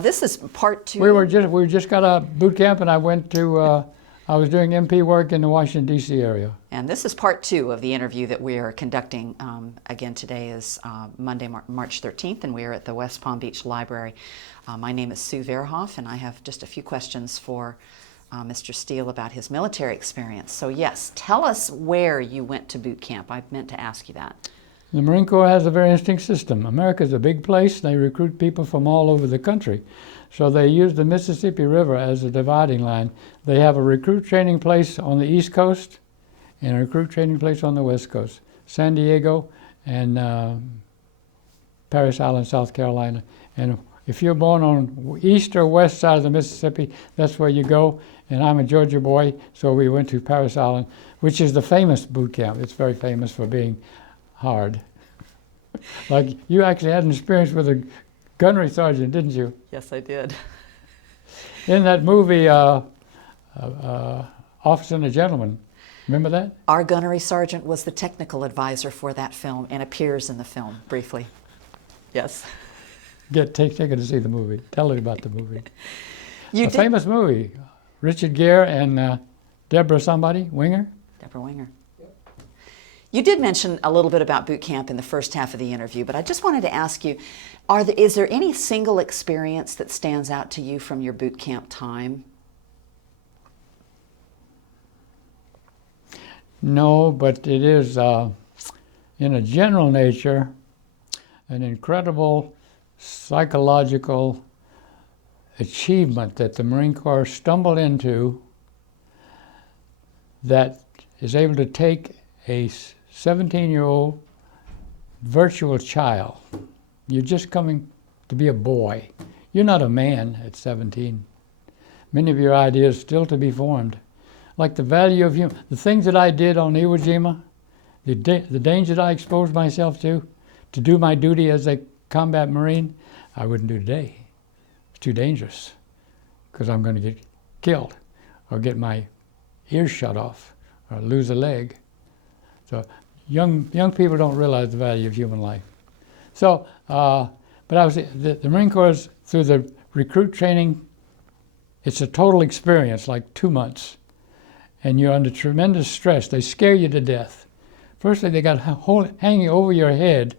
This is part 2. We just got out of boot camp, and I went to. I was doing MP work in the Washington D.C. area. And this is part 2 of the interview that we are conducting. Again, today is Monday, March 13th, and we are at the West Palm Beach Library. My name is Sue Verhoff, and I have just a few questions for Mr. Steele about his military experience. So yes, tell us where you went to boot camp. I meant to ask you that. The Marine Corps has a very interesting system. America's a big place. They recruit people from all over the country. So they use the Mississippi River as a dividing line. They have a recruit training place on the East Coast and a recruit training place on the West Coast, San Diego and Parris Island, South Carolina. And if you're born on east or west side of the Mississippi, that's where you go. And I'm a Georgia boy, so we went to Parris Island, which is the famous boot camp. It's very famous for being hard. Like, you actually had an experience with a gunnery sergeant, didn't you? Yes, I did. In that movie, Officer and a Gentleman. Remember that? Our gunnery sergeant was the technical advisor for that film and appears in the film briefly. Yes. Take it to see the movie. Tell it about the movie. Famous movie. Richard Gere and Deborah Winger. Deborah Winger. You did mention a little bit about boot camp in the first half of the interview, but I just wanted to ask you, is there any single experience that stands out to you from your boot camp time? No, but it is, in a general nature, an incredible psychological achievement that the Marine Corps stumbled into that is able to take a 17-year-old virtual child. You're just coming to be a boy. You're not a man at 17. Many of your ideas still to be formed. Like the value of human, the things that I did on Iwo Jima, the danger that I exposed myself to do my duty as a combat Marine, I wouldn't do today. It's too dangerous, because I'm going to get killed or get my ears shut off or lose a leg. So young people don't realize the value of human life. So, but I was the Marine Corps, through the recruit training, it's a total experience, like 2 months. And you're under tremendous stress. They scare you to death. Firstly, they got hanging over your head.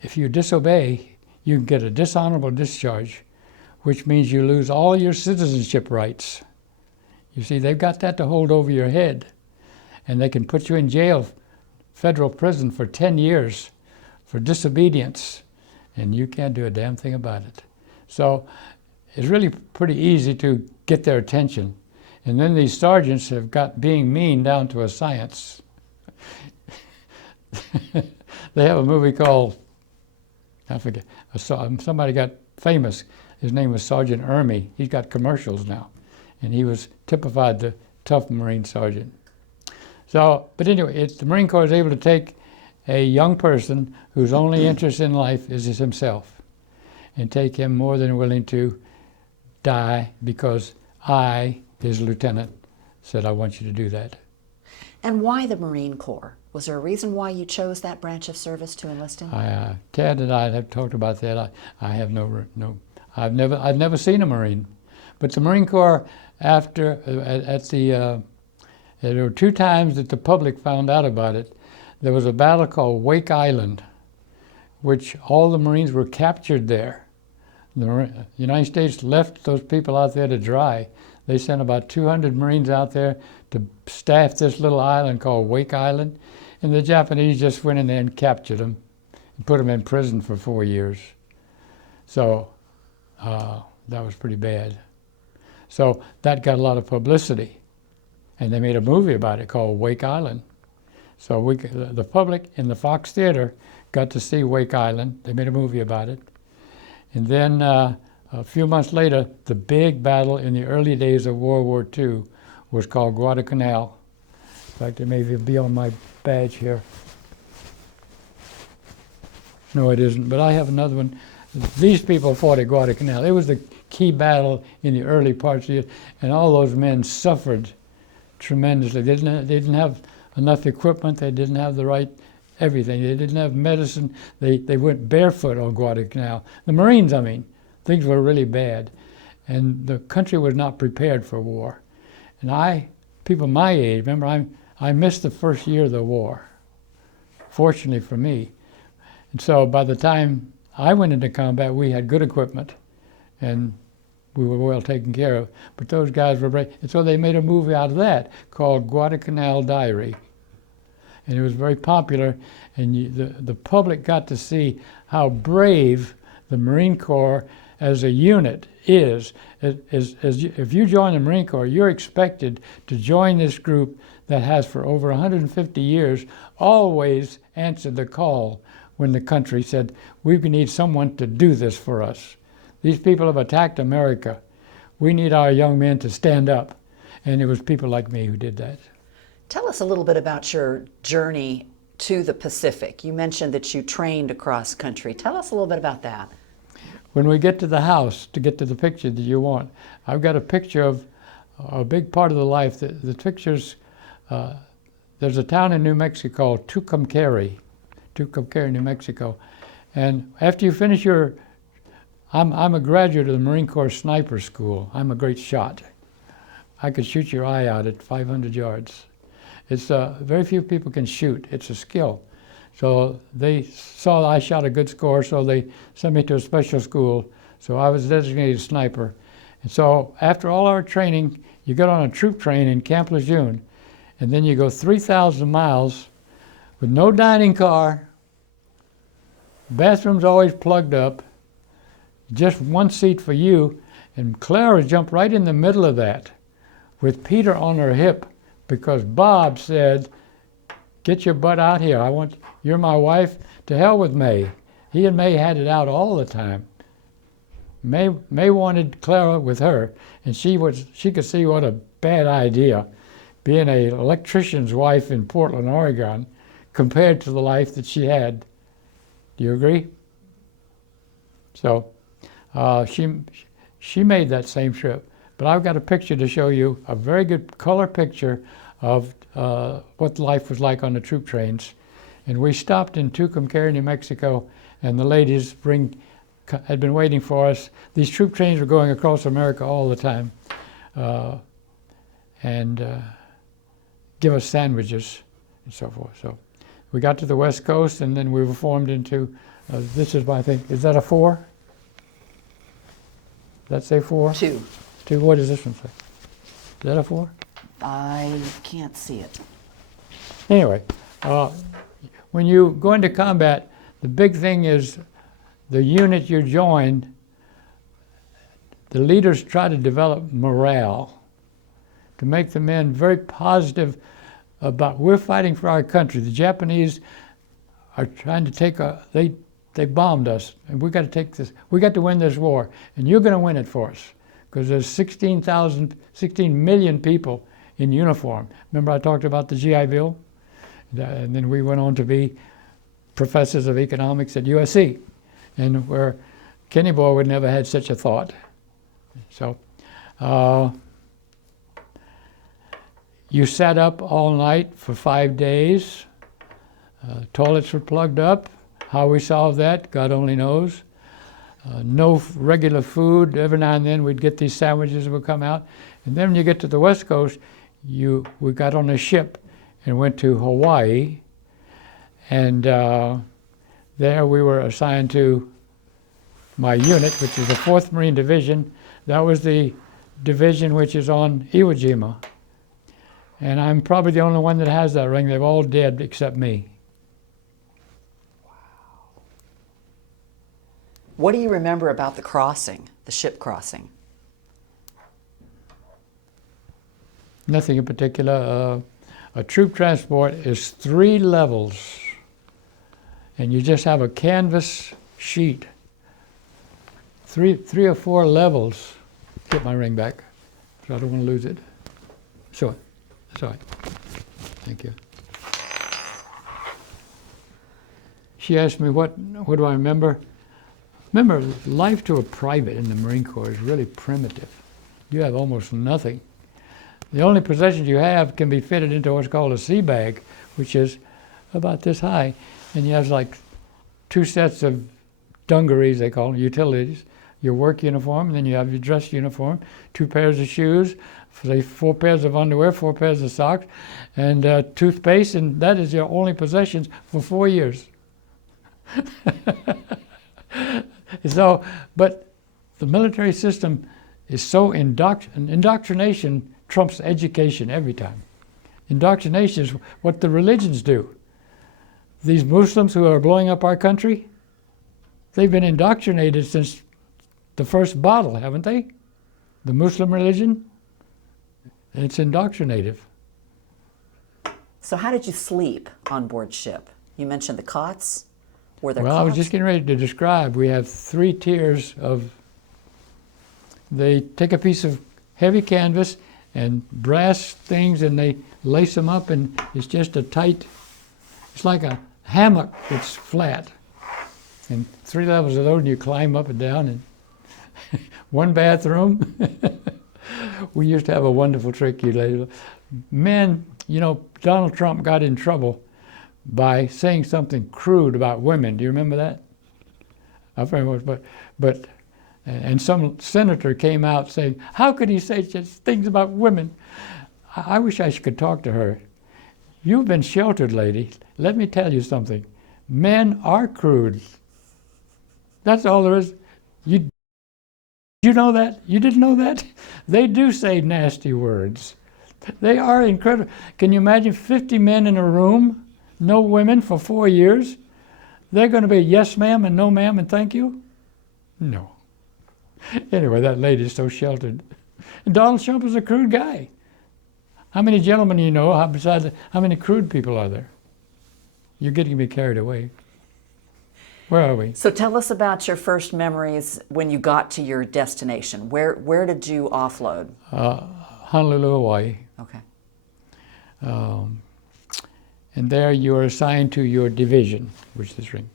If you disobey, you can get a dishonorable discharge, which means you lose all your citizenship rights. You see, they've got that to hold over your head. And they can put you in jail, federal prison, for 10 years for disobedience, and you can't do a damn thing about it. So it's really pretty easy to get their attention. And then these sergeants have got being mean down to a science. They have a movie called, I forget, somebody got famous. His name was Sergeant Ermey. He's got commercials now. And he was typified the tough Marine sergeant. So, but anyway, the Marine Corps is able to take a young person whose only interest in life is himself and take him more than willing to die because I, his lieutenant, said, I want you to do that. And why the Marine Corps? Was there a reason why you chose that branch of service to enlist in? Ted and I have talked about that. I have I've never seen a Marine. But the Marine Corps, after, there were 2 times that the public found out about it. There was a battle called Wake Island, which all the Marines were captured there. The United States left those people out there to dry. They sent about 200 Marines out there to staff this little island called Wake Island, and the Japanese just went in there and captured them and put them in prison for 4 years. So that was pretty bad. So that got a lot of publicity. And they made a movie about it called Wake Island. So the public in the Fox Theater got to see Wake Island. They made a movie about it. And then a few months later, the big battle in the early days of World War II was called Guadalcanal. In fact, it may be on my badge here. No, it isn't, but I have another one. These people fought at Guadalcanal. It was the key battle in the early parts of it, and all those men suffered tremendously. They didn't have enough equipment. They didn't have the right everything. They didn't have medicine. They went barefoot on Guadalcanal. The Marines, I mean. things were really bad, and the country was not prepared for war. And people my age, remember, I missed the first year of the war, fortunately for me. And so by the time I went into combat, we had good equipment, and we were well taken care of. But those guys were brave. And so they made a movie out of that called Guadalcanal Diary. And it was very popular, and the public got to see how brave the Marine Corps as a unit is. If you join the Marine Corps, you're expected to join this group that has for over 150 years always answered the call when the country said, we need someone to do this for us. These people have attacked America. We need our young men to stand up. And it was people like me who did that. Tell us a little bit about your journey to the Pacific. You mentioned that you trained across country. Tell us a little bit about that. When we get to the house, to get to the picture that you want, I've got a picture of a big part of the life. The pictures, there's a town in New Mexico called Tucumcari, New Mexico. And after you finish I'm a graduate of the Marine Corps Sniper School. I'm a great shot. I could shoot your eye out at 500 yards. It's very few people can shoot. It's a skill. So they saw I shot a good score, so they sent me to a special school. So I was a designated sniper. And so after all our training, you get on a troop train in Camp Lejeune, and then you go 3,000 miles with no dining car, bathrooms always plugged up, just one seat for you, and Clara jumped right in the middle of that with Peter on her hip because Bob said, get your butt out here. You're my wife. To hell with May. He and May had it out all the time. May wanted Clara with her, and she could see what a bad idea being an electrician's wife in Portland, Oregon, compared to the life that she had. Do you agree? So she made that same trip. But I've got a picture to show you, a very good color picture of what life was like on the troop trains. And we stopped in Tucumcari, New Mexico, and the ladies had been waiting for us. These troop trains were going across America all the time, and give us sandwiches and so forth. So we got to the West Coast, and then we were formed into, this is, I think, is that a 4? Does that say 4? 2. 2, what does this one say? Is that a 4? I can't see it. Anyway, when you go into combat, the big thing is the unit you joined, the leaders try to develop morale, to make the men very positive about we're fighting for our country. The Japanese are trying to take they bombed us, and we got to take this. We got to win this war, and you're going to win it for us, because there's 16 million people in uniform. Remember I talked about the GI Bill? And then we went on to be professors of economics at USC, and where Kenny Boy would never had such a thought. So you sat up all night for 5 days. Toilets were plugged up. How we solved that, God only knows. No regular food. Every now and then we'd get these sandwiches that would come out. And then when you get to the West Coast, we got on a ship and went to Hawaii. And there we were assigned to my unit, which is the 4th Marine Division. That was the division which is on Iwo Jima. And I'm probably the only one that has that ring. They're all dead except me. What do you remember about the crossing, the ship crossing? Nothing in particular. A troop transport is 3 levels, and you just have a canvas sheet. Three or 4 levels. Get my ring back, so I don't want to lose it. Sure. Sorry. Thank you. She asked me what do I remember. Remember, life to a private in the Marine Corps is really primitive. You have almost nothing. The only possessions you have can be fitted into what's called a sea bag, which is about this high. And you have like 2 sets of dungarees, they call them, utilities. your work uniform, and then you have your dress uniform, 2 pairs of shoes, say 4 pairs of underwear, 4 pairs of socks, and toothpaste, and that is your only possessions for 4 years. So, but the military system is so indoctrination trumps education every time. Indoctrination is what the religions do. These Muslims who are blowing up our country, they've been indoctrinated since the first bottle, haven't they? The Muslim religion, it's indoctrinative. So how did you sleep on board ship? You mentioned the cots. Were there Well, cots? I was just getting ready to describe. We have 3 tiers of, they take a piece of heavy canvas and brass things and they lace them up, and it's just a tight, it's like a hammock that's flat. And 3 levels of those, and you climb up and down, and 1 bathroom. We used to have a wonderful trick. Men, you know, Donald Trump got in trouble by saying something crude about women. Do you remember that? I forget, but some senator came out saying, how could he say such things about women? I wish I could talk to her. You've been sheltered, lady. Let me tell you something. Men are crude. That's all there is. You know that? You didn't know that? They do say nasty words. They are incredible. Can you imagine 50 men in a room, no women for 4 years? They're going to be yes ma'am and no ma'am and thank you? No. Anyway, that lady's so sheltered. And Donald Trump is a crude guy. How many gentlemen you know, besides, how many crude people are there? You're getting me carried away. Where are we? So tell us about your first memories when you got to your destination. Where did you offload? Honolulu, Hawaii. Okay. And there you are assigned to your division, which is ring.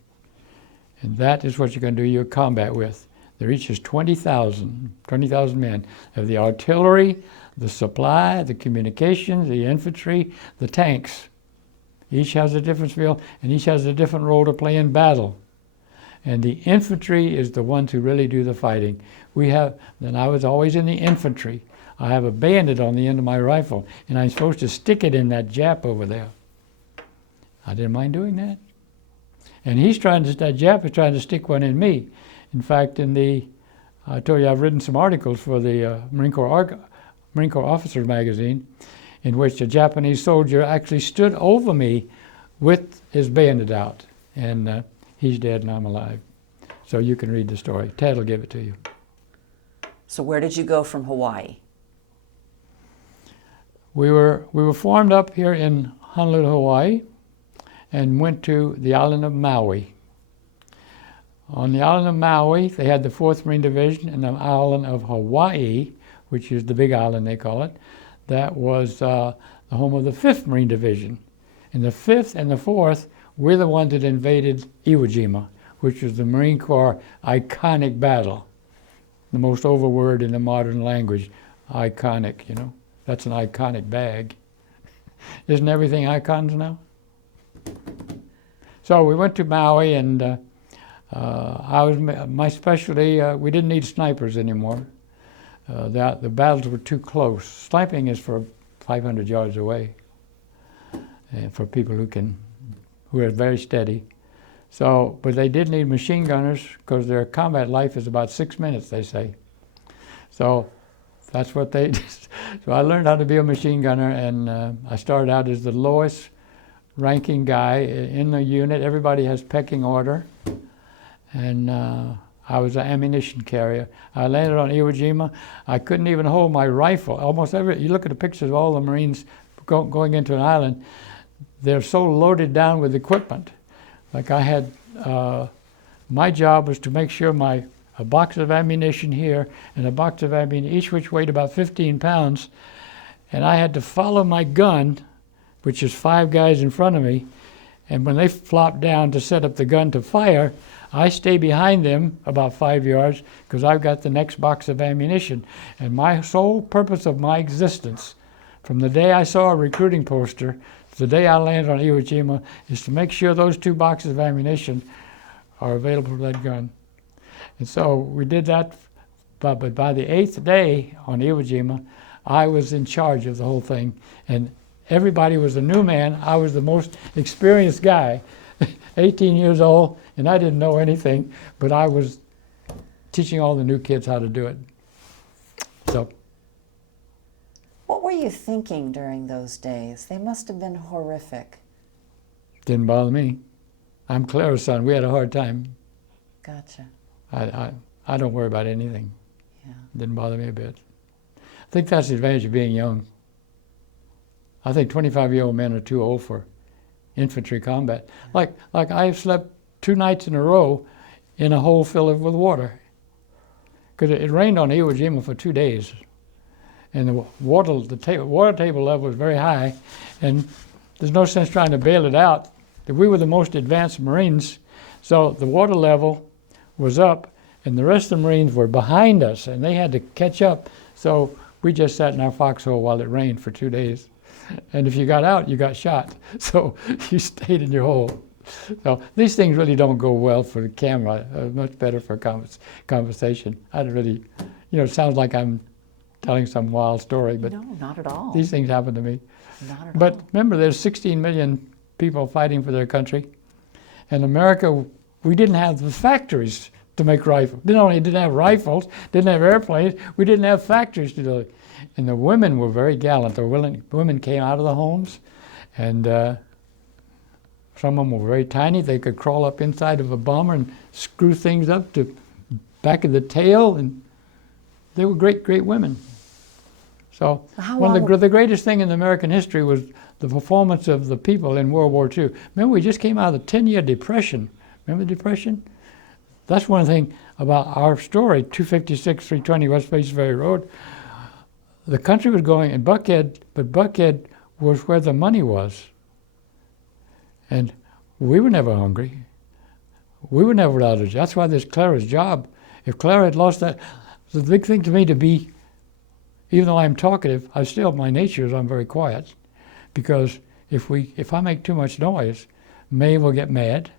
And that is what you're going to do your combat with. There each is 20,000 men of the artillery, the supply, the communications, the infantry, the tanks. Each has a different field, and each has a different role to play in battle. And the infantry is the ones who really do the fighting. And I was always in the infantry. I have a bayonet on the end of my rifle, and I'm supposed to stick it in that Jap over there. I didn't mind doing that. And that Jap is trying to stick one in me. In fact, I told you I've written some articles for the Marine Corps Officers magazine, in which a Japanese soldier actually stood over me with his bayonet out. And he's dead and I'm alive. So you can read the story. Ted will give it to you. So where did you go from Hawaii? We were formed up here in Honolulu, Hawaii, and went to the island of Maui. On the island of Maui, they had the 4th Marine Division, and the island of Hawaii, which is the big island they call it, that was the home of the 5th Marine Division. And the 5th and the 4th, we're the ones that invaded Iwo Jima, which was the Marine Corps iconic battle. The most overword in the modern language, iconic, you know. That's an iconic bag. Isn't everything icons now? So we went to Maui, and my specialty, we didn't need snipers anymore. The battles were too close. Sniping is for 500 yards away, and for people who are very steady. So, but they did need machine gunners because their combat life is about 6 minutes, they say. So that's what they did. So I learned how to be a machine gunner, and I started out as the lowest ranking guy in the unit. Everybody has pecking order. And I was an ammunition carrier. I landed on Iwo Jima. I couldn't even hold my rifle. You look at the pictures of all the Marines going into an island, they're so loaded down with equipment. Like I had, my job was to make sure a box of ammunition here and a box of ammunition, each which weighed about 15 pounds, and I had to follow my gun, which is 5 guys in front of me, and when they flopped down to set up the gun to fire, I stay behind them about 5 yards because I've got the next box of ammunition. And my sole purpose of my existence, from the day I saw a recruiting poster to the day I landed on Iwo Jima, is to make sure those 2 boxes of ammunition are available for that gun. And so we did that, but by the 8th day on Iwo Jima, I was in charge of the whole thing. And everybody was a new man. I was the most experienced guy, 18 years old, and I didn't know anything, but I was teaching all the new kids how to do it. So. What were you thinking during those days? They must have been horrific. Didn't bother me. I'm Clara's son. We had a hard time. Gotcha. I don't worry about anything. Yeah. Didn't bother me a bit. I think that's the advantage of being young. I think 25-year-old men are too old for infantry combat. Like I've slept 2 nights in a row in a hole filled with water. Because it rained on Iwo Jima for 2 days. And the water table level was very high, and there's no sense trying to bail it out. We were the most advanced Marines, so the water level was up, and the rest of the Marines were behind us, and they had to catch up. So we just sat in our foxhole while it rained for 2 days. And if you got out, you got shot. So you stayed in your hole. So these things really don't go well for the camera. Much better for conversation. I don't really, it sounds like I'm telling some wild story, but no, not at all. These things happen to me. Not at but all. Remember, there's 16 million people fighting for their country. And America, we didn't have the factories to make rifles. Didn't have rifles, didn't have airplanes, we didn't have factories to do it. And the women were very gallant. The women came out of the homes, and some of them were very tiny. They could crawl up inside of a bomber and screw things up to back of the tail, and they were great, great women. So the greatest thing in American history was the performance of the people in World War II. Remember, we just came out of the 10-year Depression. Remember the Depression? That's one thing about our story, 256, 320 West Face Ferry Road. The country was going in Buckhead, but Buckhead was where the money was. And we were never hungry. We were never without a job. That's why there's Clara's job. If Clara had lost that, it's a big thing to me to be, even though I'm talkative, my nature is I'm very quiet. Because if I make too much noise, May will get mad.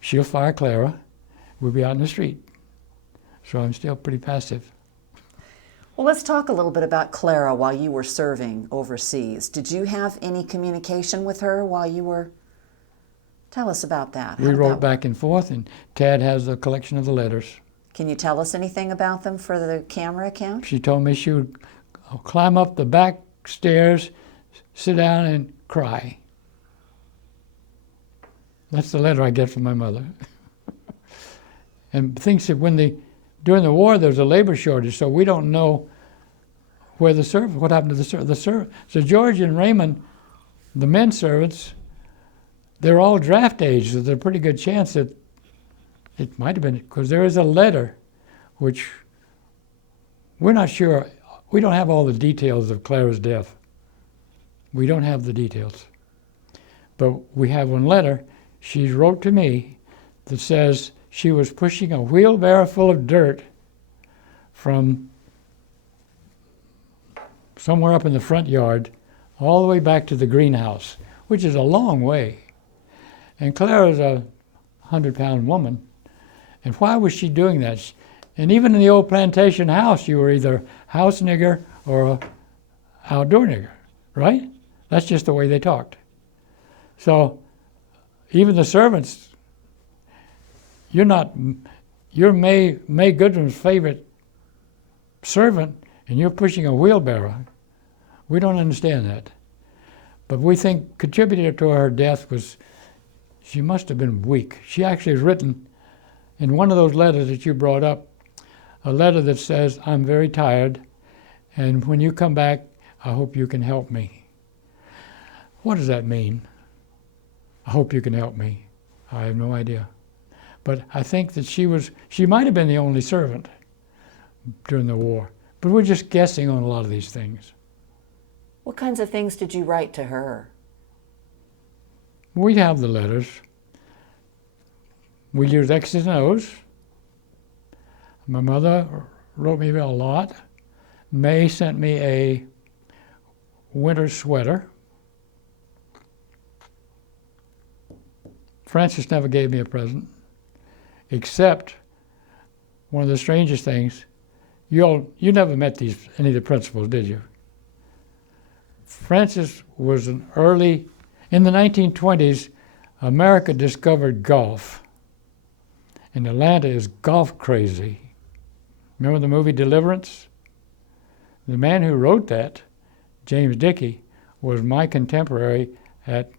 She'll fire Clara. We'll be out in the street. So I'm still pretty passive. Well, let's talk a little bit about Clara while you were serving overseas. Did you have any communication with her while you were? Tell us about that. We wrote back and forth, and Tad has a collection of the letters. Can you tell us anything about them for the camera account? She told me she would climb up the back stairs, sit down, and cry. That's the letter I get from my mother. And thinks that during the war there was a labor shortage, so we don't know what happened to the servant. So George and Raymond, the men servants, they're all draft age, so there's a pretty good chance that it might have been, because there is a letter which we're not sure, we don't have all the details of Clara's death. We don't have the details. But we have one letter she wrote to me that says she was pushing a wheelbarrow full of dirt from somewhere up in the front yard all the way back to the greenhouse, which is a long way. And Clara's a 100-pound woman. And why was she doing that? And even in the old plantation house, you were either house nigger or a outdoor nigger, right? That's just the way they talked. So even the servants, you're May Goodrum's favorite servant, and you're pushing a wheelbarrow. We don't understand that. But we think contributor to her death was she must have been weak. She actually has written in one of those letters that you brought up, a letter that says, I'm very tired, and when you come back, I hope you can help me. What does that mean? I hope you can help me. I have no idea. But I think that she might have been the only servant during the war. But we're just guessing on a lot of these things. What kinds of things did you write to her? We have the letters. We use X's and O's. My mother wrote me a lot. May sent me a winter sweater. Francis never gave me a present, except one of the strangest things, you never met any of the principals, did you? Francis was in the 1920s, America discovered golf. And Atlanta is golf crazy. Remember the movie Deliverance? The man who wrote that, James Dickey, was my contemporary at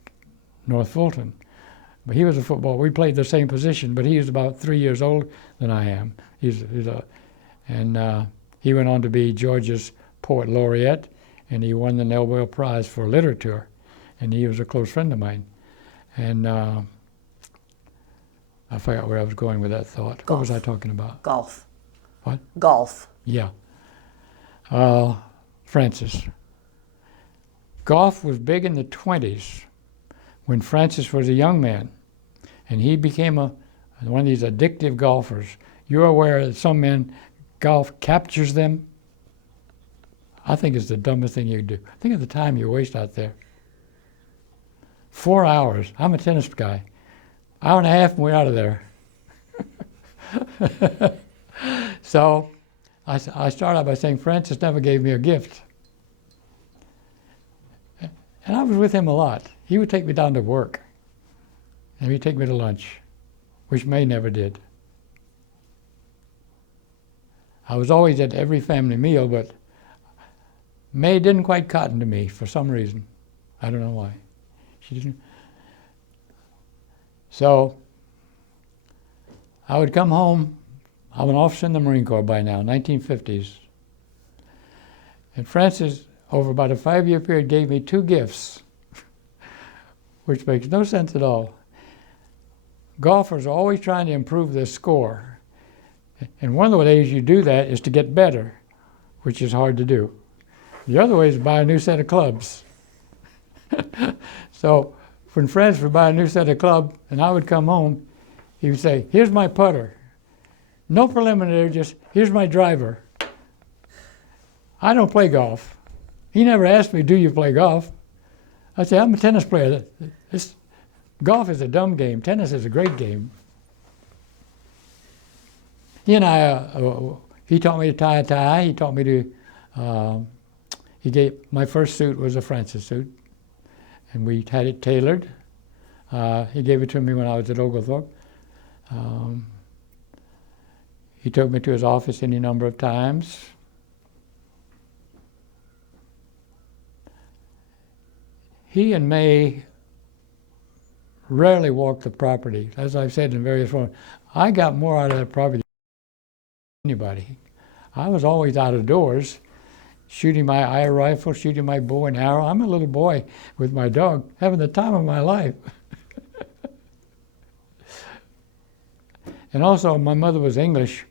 North Fulton. But he was we played the same position, but he was about 3 years older than I am. He went on to be Georgia's poet laureate, and he won the Nobel Prize for Literature, and he was a close friend of mine. And I forgot where I was going with that thought. Golf. What was I talking about? Golf. What? Golf. Yeah. Francis. Golf was big in the 20s when Francis was a young man, and he became one of these addictive golfers. You're aware that some men, golf captures them? I think it's the dumbest thing you can do. Think of the time you waste out there. 4 hours. I'm a tennis guy. Hour and a half and we're out of there. So I start out by saying Francis never gave me a gift. And I was with him a lot. He would take me down to work. And he'd take me to lunch, which May never did. I was always at every family meal, but May didn't quite cotton to me for some reason. I don't know why. She didn't. So I would come home. I'm an officer in the Marine Corps by now, 1950s. And Francis, over about a 5-year period, gave me 2 gifts, which makes no sense at all. Golfers are always trying to improve their score. And one of the ways you do that is to get better, which is hard to do. The other way is to buy a new set of clubs. So when Francis would buy a new set of clubs and I would come home, he would say, here's my putter. No preliminary, just here's my driver. I don't play golf. He never asked me, do you play golf? I said, I'm a tennis player. Golf is a dumb game. Tennis is a great game. He and I, he taught me to tie a tie. He taught me to, my first suit was a Francis suit, and we had it tailored. He gave it to me when I was at Oglethorpe. He took me to his office any number of times. He and May rarely walked the property. As I've said in various forms, I got more out of that property than anybody. I was always out of doors, shooting my eye rifle, shooting my bow and arrow. I'm a little boy with my dog, having the time of my life. And also, my mother was English,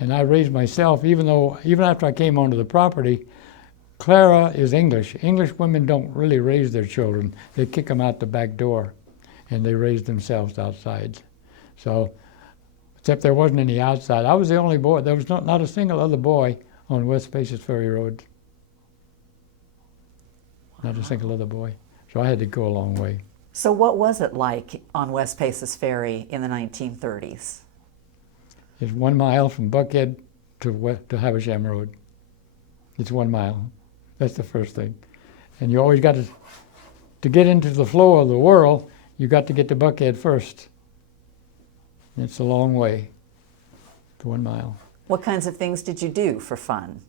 and I raised myself, even after I came onto the property. Clara is English. English women don't really raise their children. They kick them out the back door, and they raise themselves outside. So, except there wasn't any outside. I was the only boy. There was not a single other boy on West Paces Ferry Road. Not a single other boy. So I had to go a long way. So what was it like on West Paces Ferry in the 1930s? It's 1 mile from Buckhead to Havisham Road. It's 1 mile. That's the first thing. And you always got to get into the flow of the world, you got to get to Buckhead first. It's a long way to 1 mile. What kinds of things did you do for fun?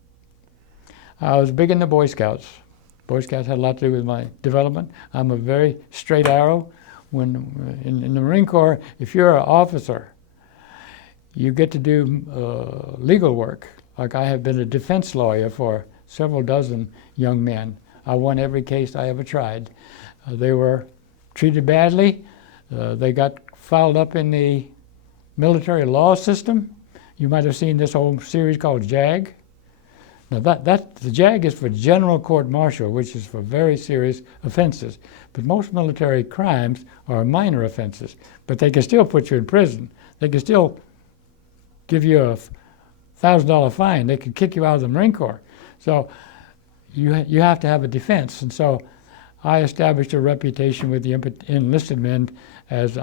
I was big in the Boy Scouts. Boy Scouts had a lot to do with my development. I'm a very straight arrow. When in the Marine Corps, if you're an officer, you get to do legal work. Like I have been a defense lawyer for several dozen young men. I won every case I ever tried. They were treated badly. They got fouled up in the military law system. You might have seen this old series called JAG. Now the JAG is for General Court Martial, which is for very serious offenses. But most military crimes are minor offenses. But they can still put you in prison. They can still give you a $1,000 fine. They could kick you out of the Marine Corps. So you have to have a defense. And so I established a reputation with the enlisted men as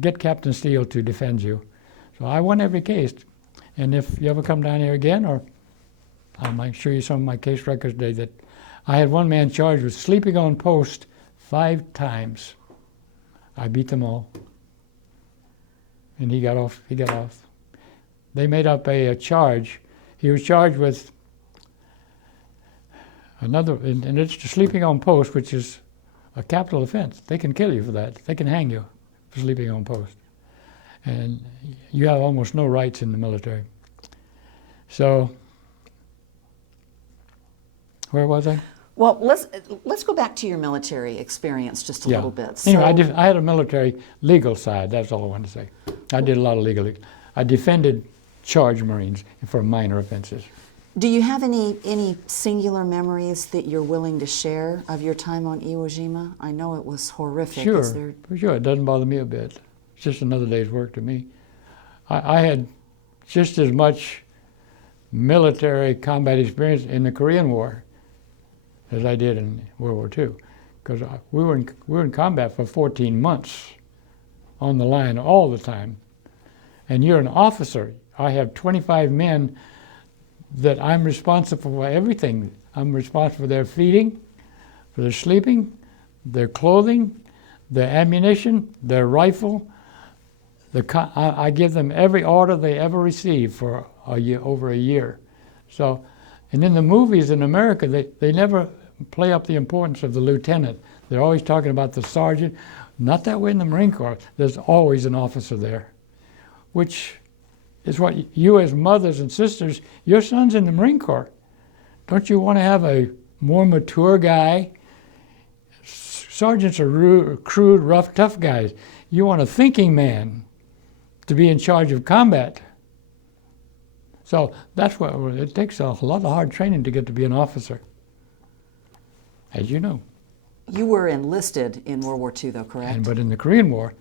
get Captain Steele to defend you. So I won every case. And if you ever come down here again, or I might show you some of my case records today, that I had one man charged with sleeping on post 5 times. I beat them all. And he got off. They made up a charge. He was charged with another, and it's sleeping on post, which is a capital offense. They can kill you for that. They can hang you for sleeping on post. And you have almost no rights in the military. So, where was I? Well, let's go back to your military experience just a little bit. So, Anyway, I had a military legal side. That's all I wanted to say. I did a lot of legal. I defended charged Marines for minor offenses. do you have any singular memories that you're willing to share of your time on Iwo Jima? I know it was horrific. Sure, for sure. It doesn't bother me a bit. It's just another day's work to me. I had just as much military combat experience in the Korean War as I did in World War II, because we were in combat for 14 months on the line all the time. And you're an officer. I have 25 men that I'm responsible for everything. I'm responsible for their feeding, for their sleeping, their clothing, their ammunition, their rifle. I give them every order they ever received for a year, over a year. So, and in the movies in America, they never play up the importance of the lieutenant. They're always talking about the sergeant. Not that way in the Marine Corps. There's always an officer there, which is what you as mothers and sisters, your son's in the Marine Corps. Don't you want to have a more mature guy? Sergeants are crude, rough, tough guys. You want a thinking man to be in charge of combat. So that's what it takes, a lot of hard training to get to be an officer, as you know. You were enlisted in World War II, though, correct? But in the Korean War,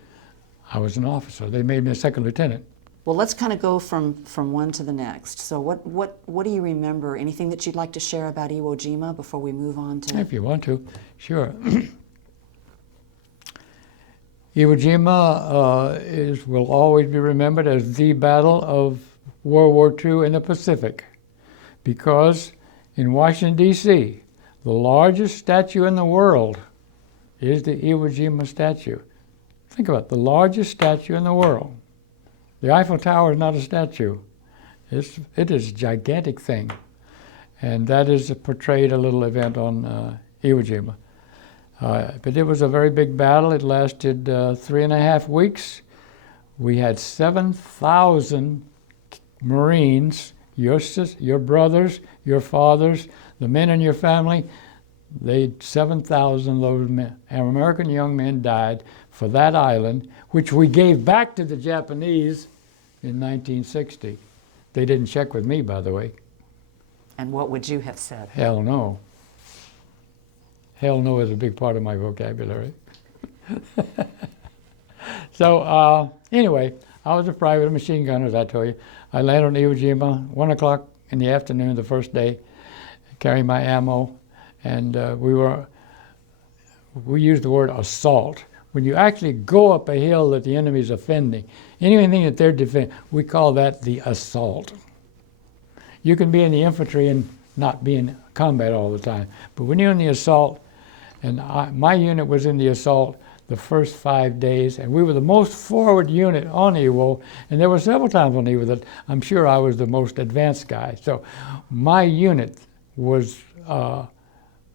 I was an officer. They made me a second lieutenant. Well, let's kind of go from one to the next. So what do you remember? Anything that you'd like to share about Iwo Jima before we move on to... If you want to, sure. Iwo Jima will always be remembered as the battle of World War II in the Pacific, because in Washington, D.C., the largest statue in the world is the Iwo Jima statue. Think about it, the largest statue in the world. The Eiffel Tower is not a statue. It is a gigantic thing. And that is portrayed a little event on Iwo Jima. But it was a very big battle. It lasted 3.5 weeks. We had 7,000 Marines, your brothers, your fathers, the men in your family. 7,000 of those men, American young men died for that island, which we gave back to the Japanese in 1960. They didn't check with me, by the way. And what would you have said? Hell no. Hell no is a big part of my vocabulary. So anyway, I was a private machine gunner, as I told you. I landed on Iwo Jima, 1 o'clock in the afternoon the first day, carrying my ammo, and we used the word assault. When you actually go up a hill that the enemy's offending, anything that they're defending, we call that the assault. You can be in the infantry and not be in combat all the time, but when you're in the assault, and my unit was in the assault the first 5 days, and we were the most forward unit on Iwo, and there were several times on Iwo that I'm sure I was the most advanced guy. So my unit was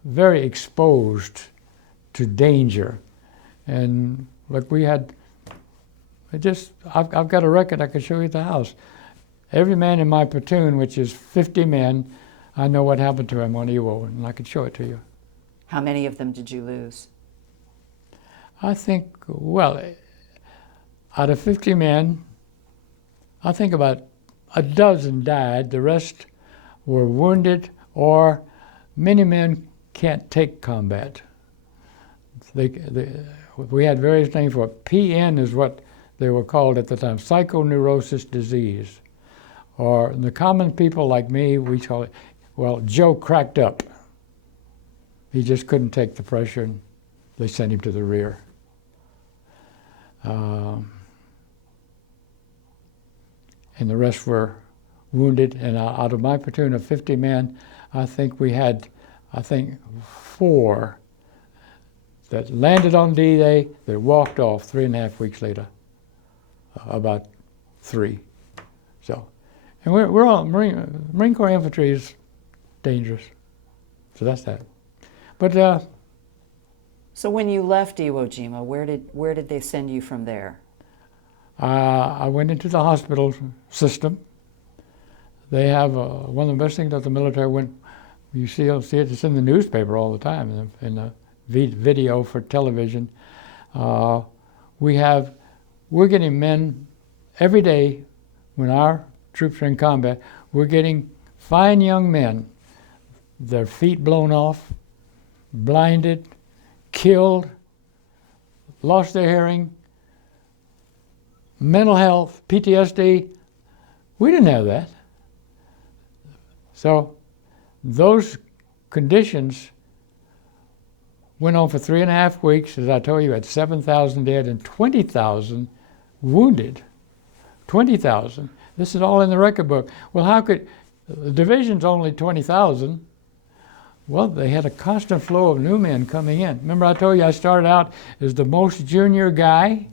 very exposed to danger. And look, we had, I've got a record I can show you at the house. Every man in my platoon, which is 50 men, I know what happened to him on Iwo, and I could show it to you. How many of them did you lose? I think, well, out of 50 men, I think about a dozen died. The rest were wounded, or many men can't take combat. We had various names for it. PN is what they were called at the time, psychoneurosis disease. Or the common people like me, we call it, well, Joe cracked up. He just couldn't take the pressure, and they sent him to the rear. and the rest were wounded. And out of my platoon of 50 men, I think we had, 4 that landed on D-Day that walked off 3.5 weeks later, about 3. So, and we're all, Marine Corps infantry is dangerous. So that's that. But So when you left Iwo Jima, where did they send you from there? I went into the hospital system. They have one of the best things about the military. When you see it, it's in the newspaper all the time, in the video for television. We're getting men every day when our troops are in combat. We're getting fine young men, their feet blown off, blinded, killed, lost their hearing, mental health, PTSD. We didn't have that. So those conditions went on for 3.5 weeks. As I told you, had 7,000 dead and 20,000 wounded. 20,000. This is all in the record book. Well, how could, the division's only 20,000. Well, they had a constant flow of new men coming in. Remember I told you I started out as the most junior guy.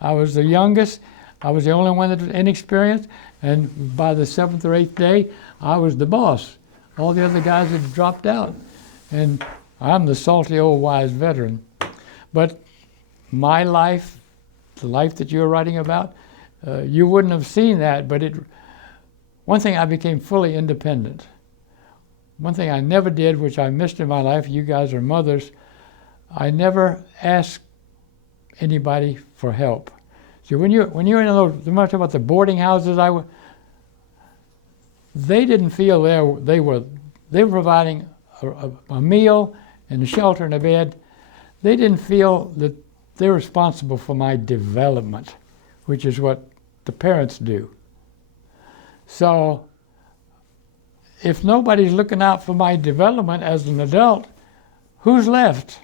I was the youngest. I was the only one that was inexperienced. And by the 7th or 8th day, I was the boss. All the other guys had dropped out. And I'm the salty old wise veteran. But my life, the life that you're writing about, you wouldn't have seen that, but one thing, I became fully independent. One thing I never did, which I missed in my life, you guys are mothers, I never asked anybody for help. See, when you're in those, I'm talking about the boarding houses, they didn't feel they were providing a meal and a shelter and a bed. They didn't feel that they're responsible for my development, which is what the parents do. So if nobody's looking out for my development as an adult, who's left?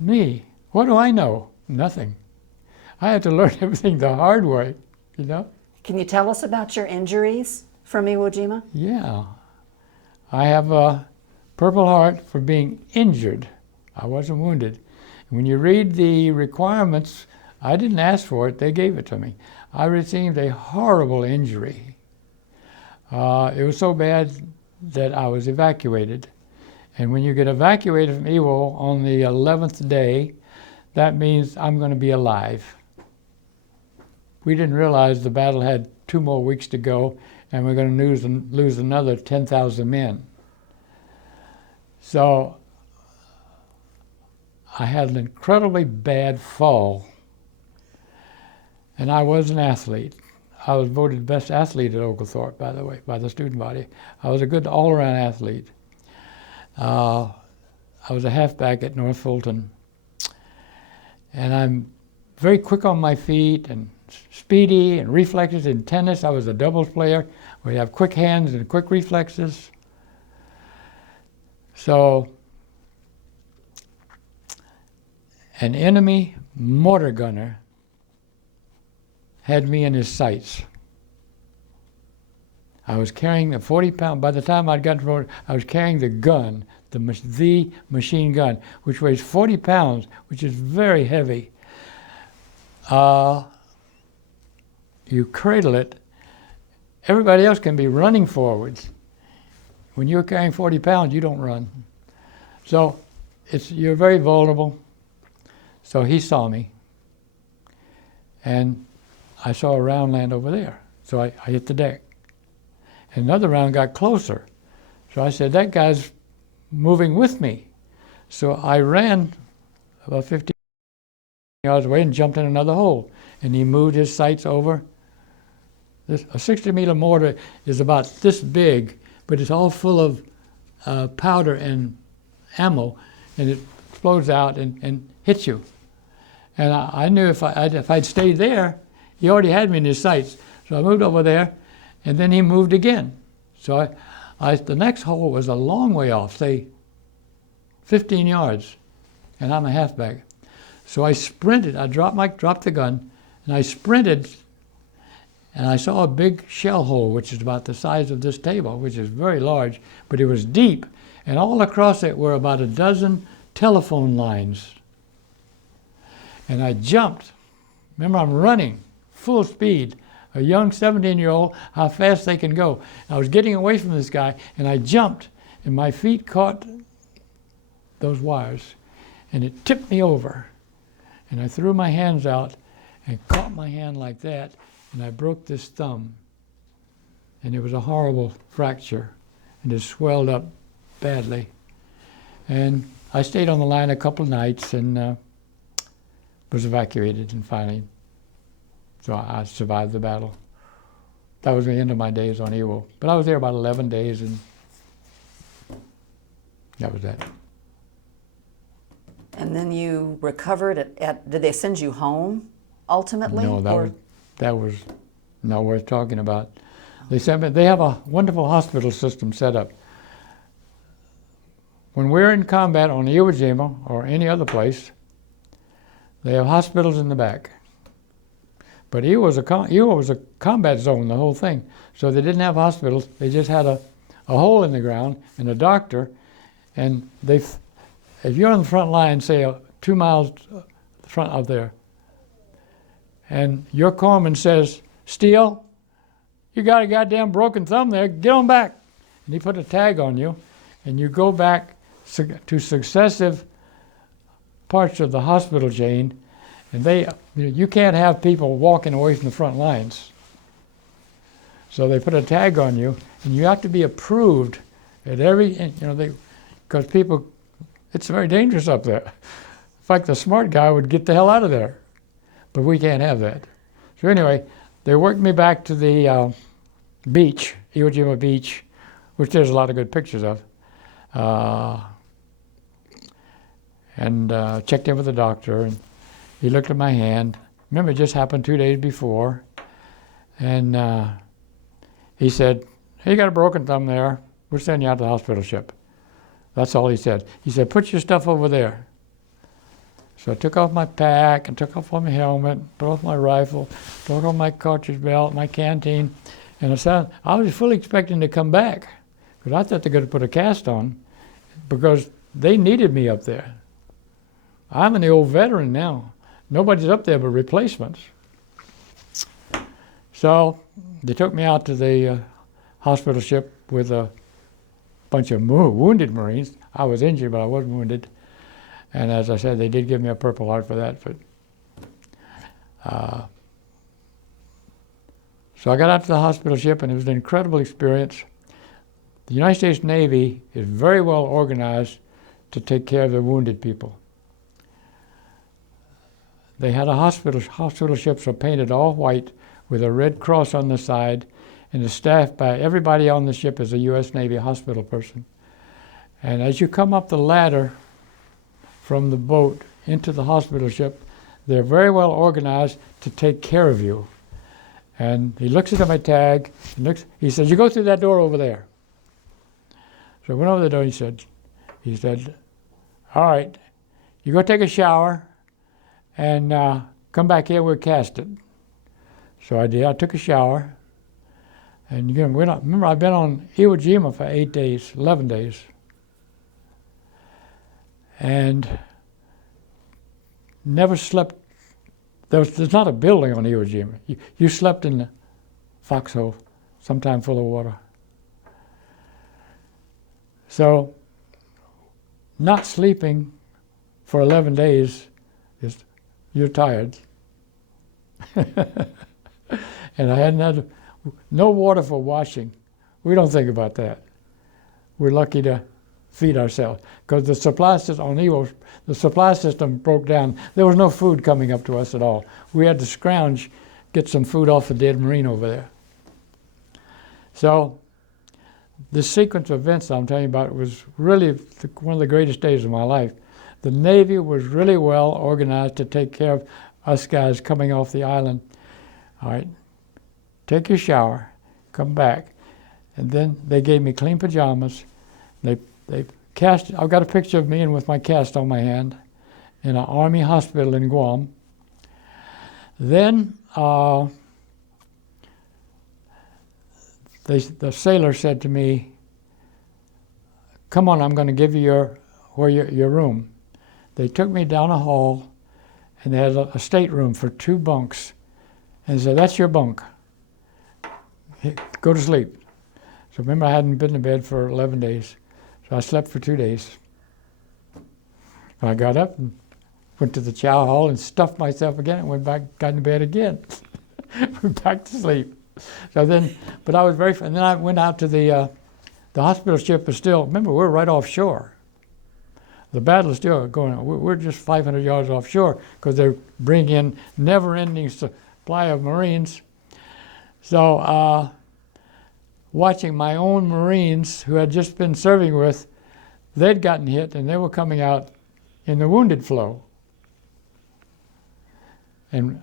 Me. What do I know? Nothing. I had to learn everything the hard way, you know? Can you tell us about your injuries from Iwo Jima? Yeah. I have a Purple Heart for being injured. I wasn't wounded. When you read the requirements, I didn't ask for it, they gave it to me. I received a horrible injury. It was so bad that I was evacuated. And when you get evacuated from Iwo on the 11th day, that means I'm going to be alive. We didn't realize the battle had 2 more weeks to go, and we're going to lose another 10,000 men. So I had an incredibly bad fall, and I was an athlete. I was voted best athlete at Oglethorpe, by the way, by the student body. I was a good all-around athlete. I was a halfback at North Fulton, and I'm very quick on my feet and speedy and reflexes. In tennis, I was a doubles player where you have quick hands and quick reflexes. So an enemy mortar gunner had me in his sights. I was carrying a 40-pound, by the time I'd gotten promoted, I was carrying the gun, the machine gun, which weighs 40 pounds, which is very heavy. You cradle it, everybody else can be running forwards. When you're carrying 40 pounds, you don't run. So you're very vulnerable. So he saw me, and I saw a round land over there. So I hit the deck. Another round got closer. So I said, that guy's moving with me. So I ran about 50 yards away and jumped in another hole. And he moved his sights over. A 60-meter mortar is about this big, but it's all full of powder and ammo, and it explodes out and hits you. And I knew if I'd stayed there, he already had me in his sights. So I moved over there, and then he moved again. So the next hole was a long way off, say 15 yards, and I'm a halfback. So I sprinted. I dropped the gun, and I sprinted, and I saw a big shell hole, which is about the size of this table, which is very large, but it was deep. And all across it were about a dozen telephone lines. And I jumped. Remember, I'm running full speed. A young 17-year-old, how fast they can go. I was getting away from this guy, and I jumped, and my feet caught those wires, and it tipped me over. And I threw my hands out and caught my hand like that, and I broke this thumb. And it was a horrible fracture, and it swelled up badly. And I stayed on the line a couple of nights and was evacuated, and finally, so I survived the battle. That was the end of my days on Iwo. But I was there about 11 days, and that was that. And then you recovered did they send you home ultimately? No, that was not worth talking about. They sent me, they have a wonderful hospital system set up. When we're in combat on Iwo Jima or any other place, they have hospitals in the back. But Iwo was a combat zone, the whole thing. So they didn't have hospitals. They just had a hole in the ground and a doctor. And if you're on the front line, say 2 miles front of there, and your corpsman says, "Steele, you got a goddamn broken thumb there, get on back." And he put a tag on you, and you go back to successive parts of the hospital chain, and you can't have people walking away from the front lines. So they put a tag on you, and you have to be approved at because people, it's very dangerous up there. In fact, the smart guy would get the hell out of there, but we can't have that. So anyway, they worked me back to the beach, Iwo Jima Beach, which there's a lot of good pictures of, and checked in with the doctor, and he looked at my hand. Remember, it just happened 2 days before, and he said, "Hey, you got a broken thumb there. We'll send you out to the hospital ship." That's all he said. He said, "Put your stuff over there." So I took off my pack and took off my helmet, put off my rifle, took off my cartridge belt, my canteen, and I was fully expecting to come back because I thought they were going to put a cast on because they needed me up there. I'm an old veteran now. Nobody's up there but replacements. So they took me out to the hospital ship with a bunch of wounded Marines. I was injured, but I wasn't wounded. And as I said, they did give me a Purple Heart for that. But so I got out to the hospital ship, and it was an incredible experience. The United States Navy is very well organized to take care of the wounded people. They had hospital ships were painted all white with a red cross on the side, and is staffed by everybody on the ship is a U.S. Navy hospital person. And as you come up the ladder from the boat into the hospital ship, they're very well organized to take care of you. And he looks at my tag, he says, "You go through that door over there." So I went over the door, he said, "All right, you go take a shower and come back here, we'll cast it." So I did. I took a shower. And again, remember, I've been on Iwo Jima for 11 days. And never slept. There's not a building on Iwo Jima. You slept in the foxhole, sometime full of water. So not sleeping for 11 days you're tired. And I had no water for washing. We don't think about that. We're lucky to feed ourselves because the supply system on Iwo, the supply system broke down. There was no food coming up to us at all. We had to scrounge, get some food off a dead Marine over there. So this sequence of events I'm telling you about was really one of the greatest days of my life. The Navy was really well organized to take care of us guys coming off the island. All right, take your shower, come back, and then they gave me clean pajamas. They cast. I've got a picture of me and with my cast on my hand in an Army hospital in Guam. Then the sailor said to me, "Come on, I'm going to give you your room." They took me down a hall, and they had a stateroom for 2 bunks, and they said, "That's your bunk. Go to sleep." So remember, I hadn't been to bed for 11 days, so I slept for 2 days. And I got up and went to the chow hall and stuffed myself again and went back, got in bed again. Went back to sleep. So then, but I was and then I went out to the hospital ship is still, remember, we're right offshore. The battle is still going on. We're just 500 yards offshore because they're bringing in never-ending supply of Marines. So watching my own Marines who had just been serving with, they'd gotten hit and they were coming out in the wounded flow. And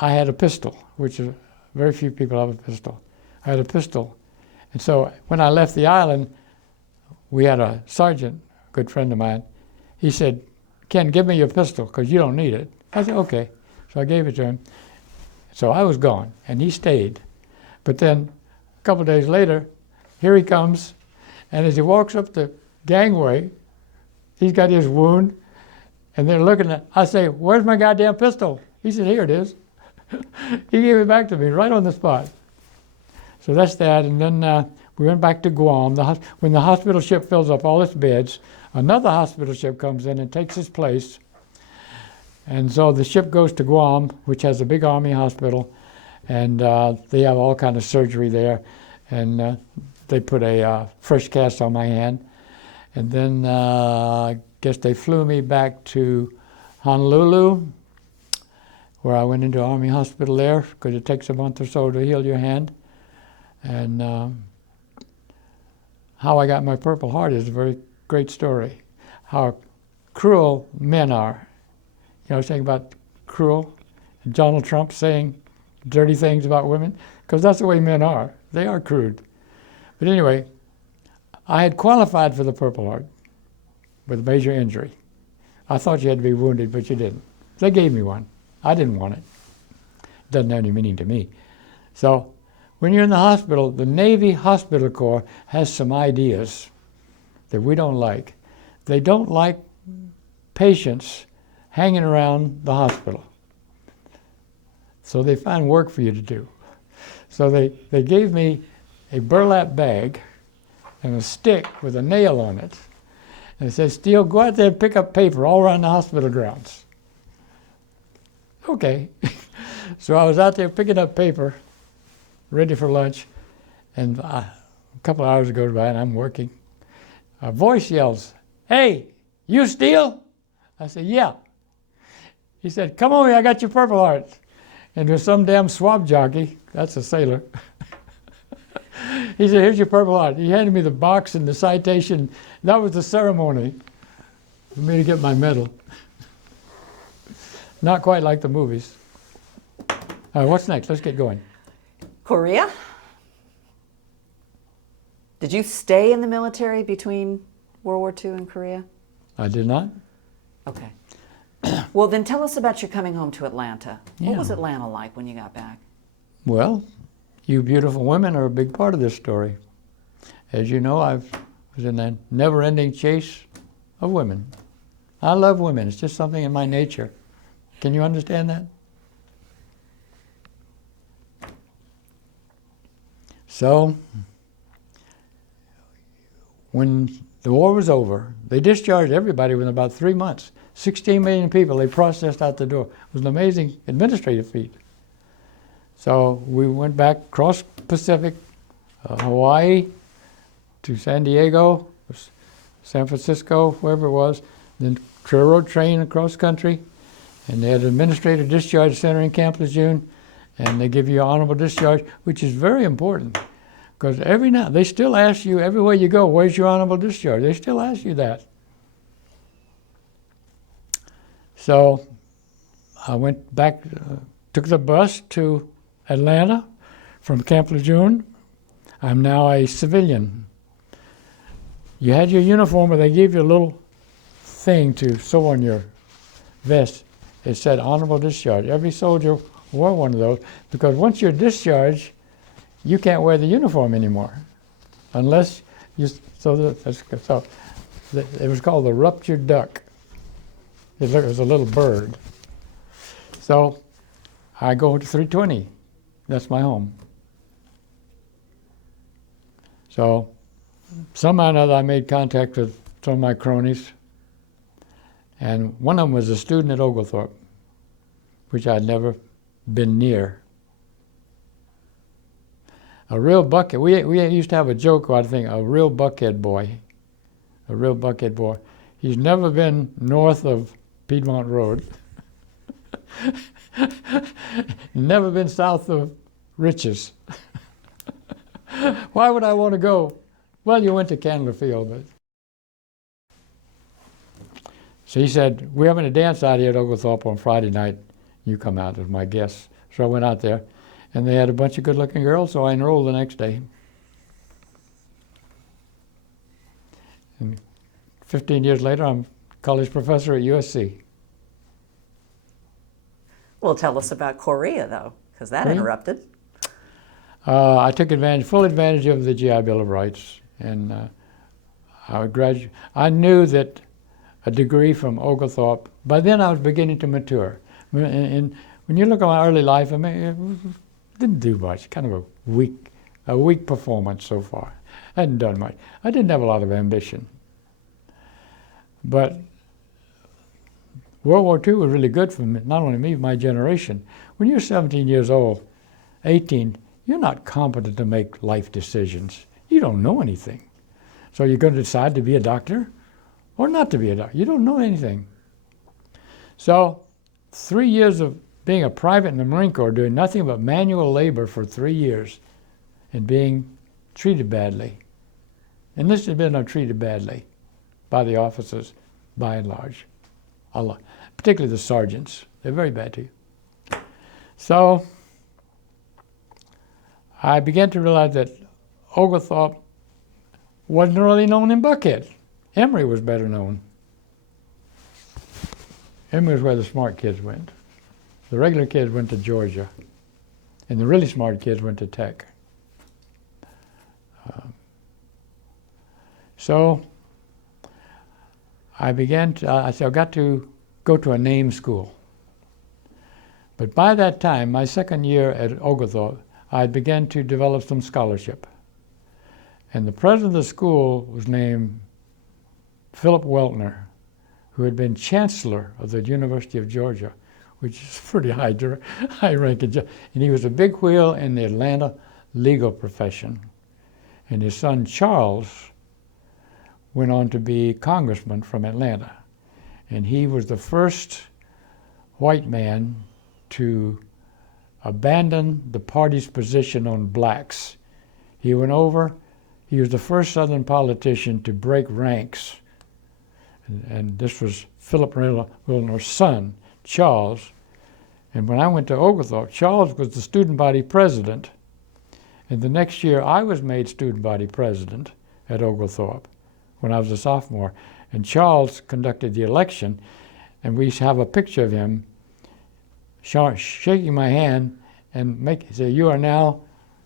I had a pistol, which is very few people have a pistol. I had a pistol. And so when I left the island, we had a sergeant, a good friend of mine. He said, "Ken, give me your pistol because you don't need it." I said, "Okay." So I gave it to him. So I was gone, and he stayed. But then a couple of days later, here he comes, and as he walks up the gangway, he's got his wound, and they're looking at, I say, "Where's my goddamn pistol?" He said, "Here it is." He gave it back to me right on the spot. So that's that, and then we went back to Guam. When the hospital ship fills up all its beds, another hospital ship comes in and takes its place. And so the ship goes to Guam, which has a big Army hospital, and they have all kind of surgery there. And they put a fresh cast on my hand. And then I guess they flew me back to Honolulu, where I went into Army hospital there, because it takes a month or so to heal your hand. And how I got my Purple Heart is a very great story. How cruel men are. You know, saying about cruel, and Donald Trump saying dirty things about women, because that's the way men are. They are crude. But anyway, I had qualified for the Purple Heart with a major injury. I thought you had to be wounded, but you didn't. They gave me one. I didn't want it. It doesn't have any meaning to me. So when you're in the hospital, the Navy Hospital Corps has some ideas that we don't like. They don't like patients hanging around the hospital. So they find work for you to do. So they gave me a burlap bag and a stick with a nail on it. And they said, "Steele, go out there and pick up paper all around the hospital grounds." Okay. So I was out there picking up paper, ready for lunch, and a couple of hours goes by and I'm working. A voice yells, "Hey, you Steele?" I said, "Yeah." He said, "Come over here, I got your Purple Heart." And there's some damn swab jockey, that's a sailor. He said, "Here's your Purple Heart." He handed me the box and the citation. That was the ceremony for me to get my medal. Not quite like the movies. All right, what's next? Let's get going. Korea? Did you stay in the military between World War II and Korea? I did not. Okay. Well, then tell us about your coming home to Atlanta. What Yeah. was Atlanta like when you got back? Well, you beautiful women are a big part of this story. As you know, I was in a never-ending chase of women. I love women. It's just something in my nature. Can you understand that? So, when the war was over, they discharged everybody within about 3 months. 16 million people they processed out the door. It was an amazing administrative feat. So we went back across Pacific, Hawaii, to San Diego, San Francisco, wherever it was, then railroad train across country, and they had an administrative discharge center in Camp Lejeune, and they give you honorable discharge, which is very important, because every now they still ask you everywhere you go, "Where's your honorable discharge?" They still ask you that. So I went back, took the bus to Atlanta from Camp Lejeune. I'm now a civilian. You had your uniform, but they gave you a little thing to sew on your vest. It said honorable discharge. Every soldier wore one of those, because once you're discharged, you can't wear the uniform anymore unless you, so it was called the ruptured duck. It was a little bird. So I go to 320. That's my home. So somehow or another I made contact with some of my cronies, and one of them was a student at Oglethorpe, which I'd never been near. A real bucket. We used to have a joke about a real buckhead boy. A real buckhead boy. He's never been north of Piedmont Road. Never been south of Riches. Why would I want to go? Well, you went to Candler Field. But. So he said, we're having a dance out here at Oglethorpe on Friday night. You come out as my guest. So I went out there, and they had a bunch of good-looking girls, so I enrolled the next day. And 15 years later, I'm college professor at USC. Well, tell us about Korea, though, because that interrupted. I took full advantage of the GI Bill of Rights, and I would graduate. I knew that a degree from Oglethorpe, by then I was beginning to mature. And when you look at my early life, I mean, it didn't do much, kind of a weak performance so far. I hadn't done much. I didn't have a lot of ambition. But World War II was really good for me, not only me, but my generation. When you're 17 years old, 18, you're not competent to make life decisions. You don't know anything. So you're going to decide to be a doctor or not to be a doctor. You don't know anything. So 3 years of being a private in the Marine Corps, doing nothing but manual labor for 3 years and being treated badly. Enlisted men are treated badly by the officers, by and large. A lot. Particularly the sergeants. They're very bad to you. So I began to realize that Oglethorpe wasn't really known in Buckhead. Emory was better known. Emory was where the smart kids went. The regular kids went to Georgia, and the really smart kids went to Tech. So I said, I've got to go to a name school. But by that time, my second year at Oglethorpe, I began to develop some scholarship. And the president of the school was named Philip Weltner, who had been chancellor of the University of Georgia, which is pretty high ranking. And he was a big wheel in the Atlanta legal profession. And his son Charles went on to be congressman from Atlanta. And he was the first white man to abandon the party's position on blacks. He went over, he was the first Southern politician to break ranks. And this was Philip Weltner's son, Charles. And when I went to Oglethorpe, Charles was the student body president. And the next year, I was made student body president at Oglethorpe when I was a sophomore. And Charles conducted the election, and we have a picture of him shaking my hand and say, you are now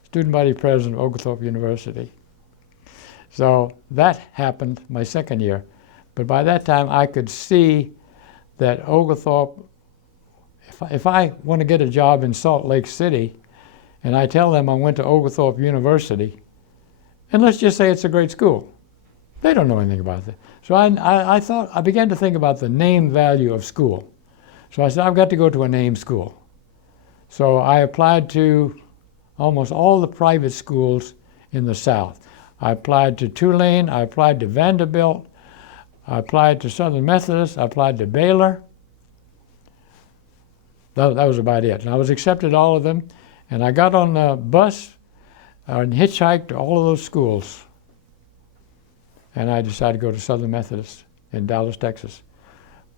student body president of Oglethorpe University. So that happened my second year. But by that time, I could see that Oglethorpe, if I want to get a job in Salt Lake City, and I tell them I went to Oglethorpe University, and let's just say it's a great school, they don't know anything about that. So I began to think about the name value of school. So I said, I've got to go to a name school. So I applied to almost all the private schools in the South. I applied to Tulane, I applied to Vanderbilt, I applied to Southern Methodist, I applied to Baylor. That was about it. And I was accepted at all of them, and I got on the bus and hitchhiked to all of those schools. And I decided to go to Southern Methodist in Dallas, Texas,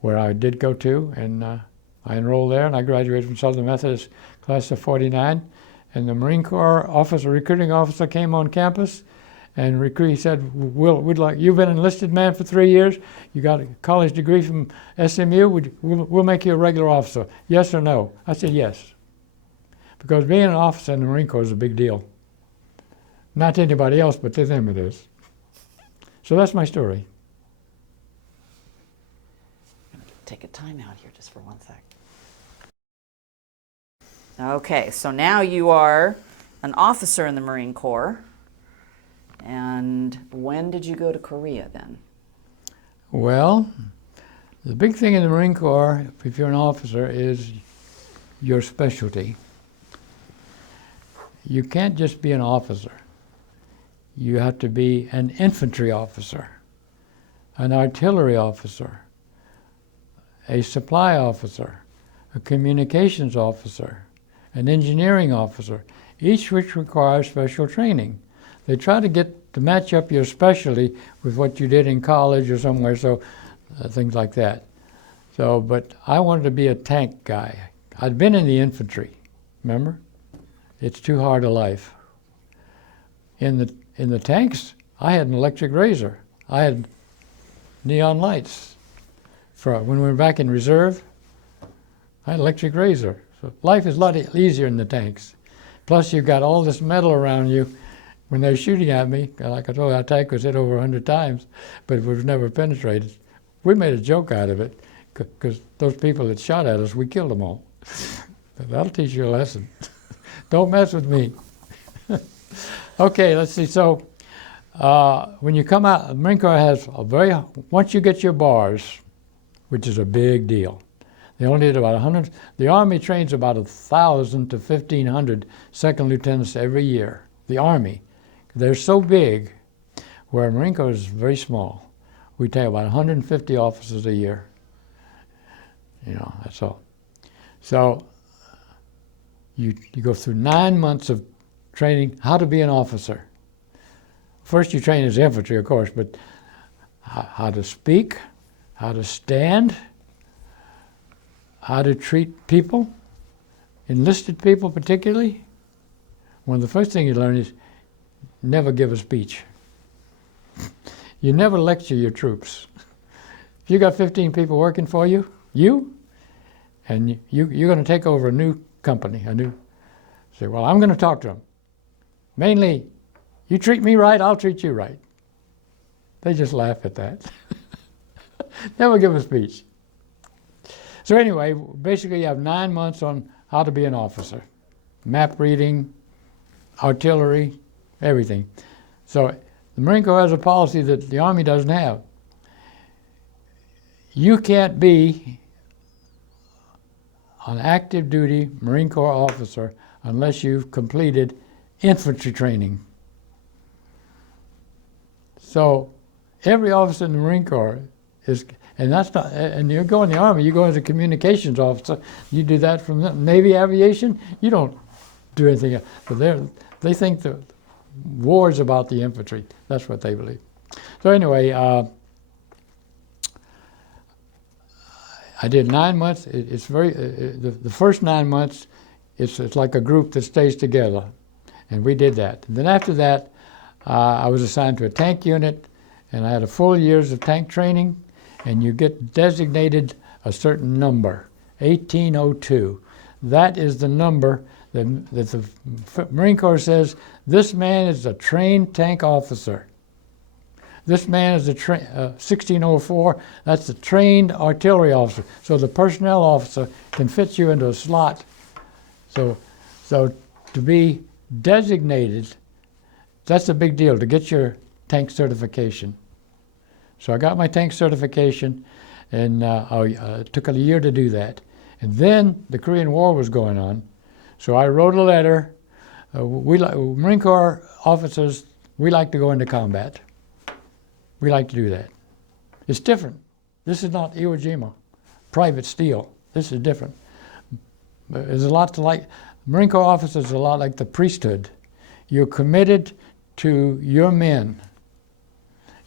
where I did go to, and I enrolled there, and I graduated from Southern Methodist class of 49. And the Marine Corps recruiting officer came on campus, and he said, we'd like, you've been an enlisted man for 3 years, you got a college degree from SMU, we'll make you a regular officer, yes or no? I said yes, because being an officer in the Marine Corps is a big deal. Not to anybody else, but to them it is. So that's my story. I'm going to take a time out here just for 1 sec. Okay, so now you are an officer in the Marine Corps. And when did you go to Korea then? Well, the big thing in the Marine Corps, if you're an officer, is your specialty. You can't just be an officer. You have to be an infantry officer, an artillery officer, a supply officer, a communications officer, an engineering officer, each which requires special training. They try to get to match up your specialty with what you did in college or somewhere, so things like that. So, but I wanted to be a tank guy. I'd been in the infantry, remember? It's too hard a life. In the tanks, I had an electric razor. I had neon lights. For when we were back in reserve, I had an electric razor. So life is a lot easier in the tanks. Plus you've got all this metal around you. When they're shooting at me, like I told you, our tank was hit over 100 times, but it was never penetrated. We made a joke out of it, because those people that shot at us, we killed them all. That'll teach you a lesson. Don't mess with me. Okay, let's see. So when you come out, the Marine Corps has once you get your bars, which is a big deal, they only did about 100. The Army trains about 1,000 to 1,500 second lieutenants every year. The Army. They're so big, where Marine Corps is very small. We take about 150 officers a year. You know, that's all. So you go through 9 months of training how to be an officer. First you train as infantry, of course, but how to speak, how to stand, how to treat people, enlisted people particularly. One of the first things you learn is never give a speech. You never lecture your troops. If you got 15 people working for you, and you're going to take over a new company, say, well, I'm going to talk to them. Mainly, you treat me right, I'll treat you right. They just laugh at that. Never give a speech. So anyway, basically you have 9 months on how to be an officer. Map reading, artillery, everything. So the Marine Corps has a policy that the Army doesn't have. You can't be an active duty Marine Corps officer unless you've completed infantry training. So every officer in the Marine Corps is, and that's not, and you go in the Army, you go as a communications officer, you do that from the Navy aviation, you don't do anything else. But they think the war's about the infantry. That's what they believe. So anyway, I did 9 months. It's very, the first 9 months, it's like a group that stays together. And we did that. And then after that, I was assigned to a tank unit, and I had a full years of tank training, and you get designated a certain number, 1802. That is the number that the Marine Corps says, this man is a trained tank officer. This man is a 1604, that's the trained artillery officer. So the personnel officer can fit you into a slot. So to be designated, that's a big deal, to get your tank certification. So I got my tank certification, and it took a year to do that. And then the Korean War was going on, so I wrote a letter. Marine Corps officers, we like to go into combat. We like to do that. It's different. This is not Iwo Jima, Private Steele. This is different. There's a lot to like. Marine Corps officers are a lot like the priesthood. You're committed to your men,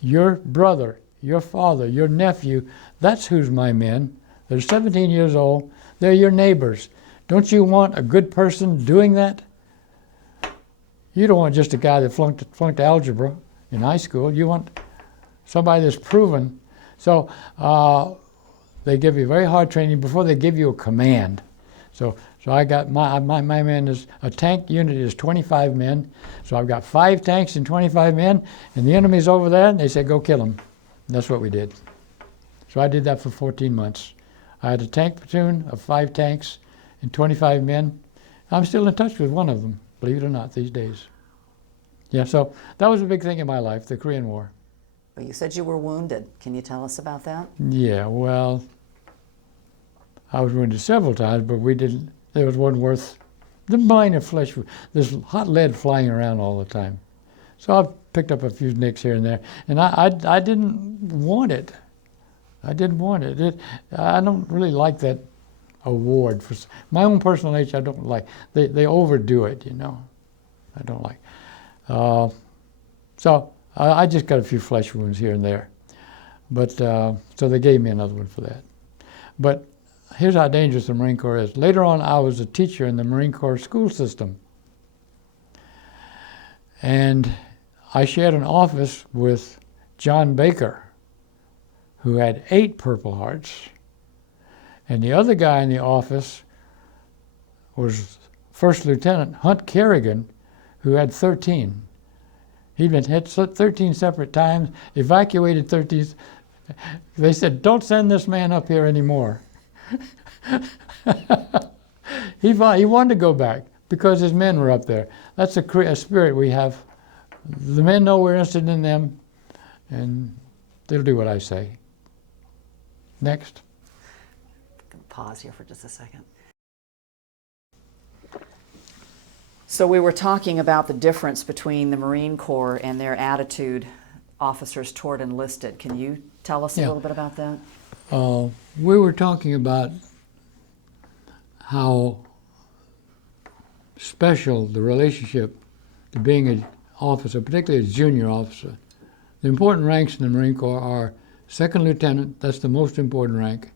your brother, your father, your nephew. That's who's my men. They're 17 years old. They're your neighbors. Don't you want a good person doing that? You don't want just a guy that flunked algebra in high school. You want somebody that's proven. So they give you very hard training before they give you a command. So I got my men is a tank unit is 25 men. So I've got 5 tanks and 25 men, and the enemy's over there, and they said go kill them. That's what we did. So I did that for 14 months. I had a tank platoon of 5 tanks and 25 men. I'm still in touch with one of them, believe it or not, these days. Yeah, so that was a big thing in my life, the Korean War. Well, you said you were wounded. Can you tell us about that? Yeah, well, I was wounded several times, but there was one worth the minor flesh. There's hot lead flying around all the time. So I picked up a few nicks here and there, and I didn't want it. I didn't want it. I don't really like that award. For my own personal nature, I don't like. They overdo it, you know. I don't like. So I just got a few flesh wounds here and there. But so they gave me another one for that. But here's how dangerous the Marine Corps is. Later on, I was a teacher in the Marine Corps school system. And I shared an office with John Baker, who had 8 Purple Hearts. And the other guy in the office was First Lieutenant Hunt Kerrigan, who had 13. He'd been hit 13 separate times, evacuated 13. They said, don't send this man up here anymore. He wanted to go back because his men were up there. That's a spirit we have. The men know we're interested in them, and they'll do what I say. Next. Pause here for just a second. So we were talking about the difference between the Marine Corps and their attitude, officers toward enlisted. Can you tell us a little bit about that? We were talking about how special the relationship to being an officer, particularly a junior officer. The important ranks in the Marine Corps are second lieutenant, that's the most important rank,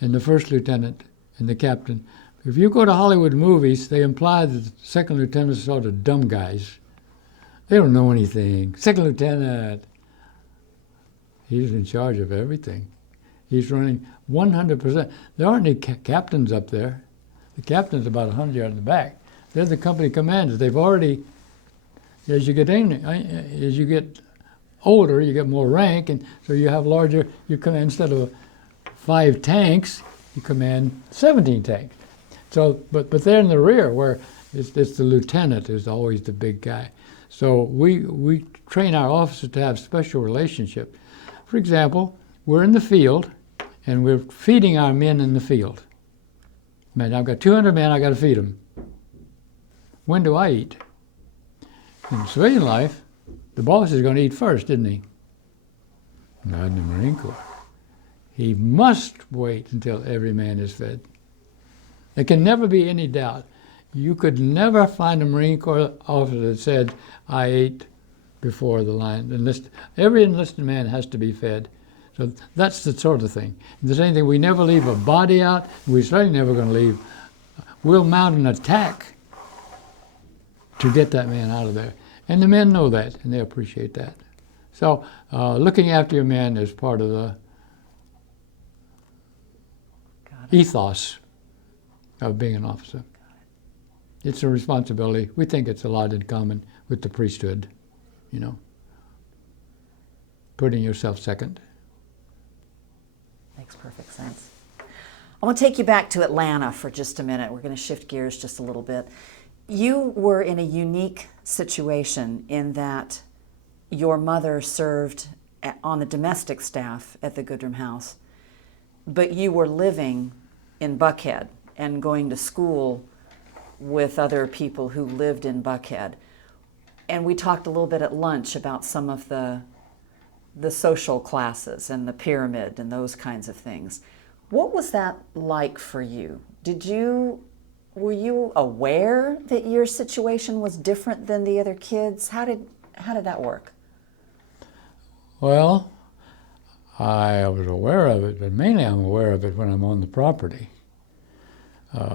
and the first lieutenant and the captain. If you go to Hollywood movies, they imply that the second lieutenants are sort of dumb guys. They don't know anything. Second lieutenant, he's in charge of everything. He's running 100%. There aren't any captains up there. The captain's about 100 yards in the back. They're the company commanders. They've already, as you get older, you get more rank, and so you have larger, you command, instead of 5 tanks, you command 17 tanks. So, but they're in the rear where it's the lieutenant who's always the big guy. So we train our officers to have special relationship. For example, we're in the field and we're feeding our men in the field. Man, I've got 200 men, I got to feed them. When do I eat? In civilian life, the boss is going to eat first, isn't he? Not in the Marine Corps. He must wait until every man is fed. There can never be any doubt. You could never find a Marine Corps officer that said, I ate before the line. Every enlisted man has to be fed. So that's the sort of thing. If there's anything, we never leave a body out. We're certainly never going to leave. We'll mount an attack to get that man out of there. And the men know that, and they appreciate that. So looking after your men is part of the ethos of being an officer. It's a responsibility. We think it's a lot in common with the priesthood, you know, putting yourself second. Makes perfect sense. I want to take you back to Atlanta for just a minute. We're going to shift gears just a little bit. You were in a unique situation in that your mother served on the domestic staff at the Goodrum House, but you were living in Buckhead and going to school with other people who lived in Buckhead. And we talked a little bit at lunch about some of the social classes and the pyramid and those kinds of things. What was that like for you? Were you aware that your situation was different than the other kids? How did that work? Well, I was aware of it, but mainly I'm aware of it when I'm on the property.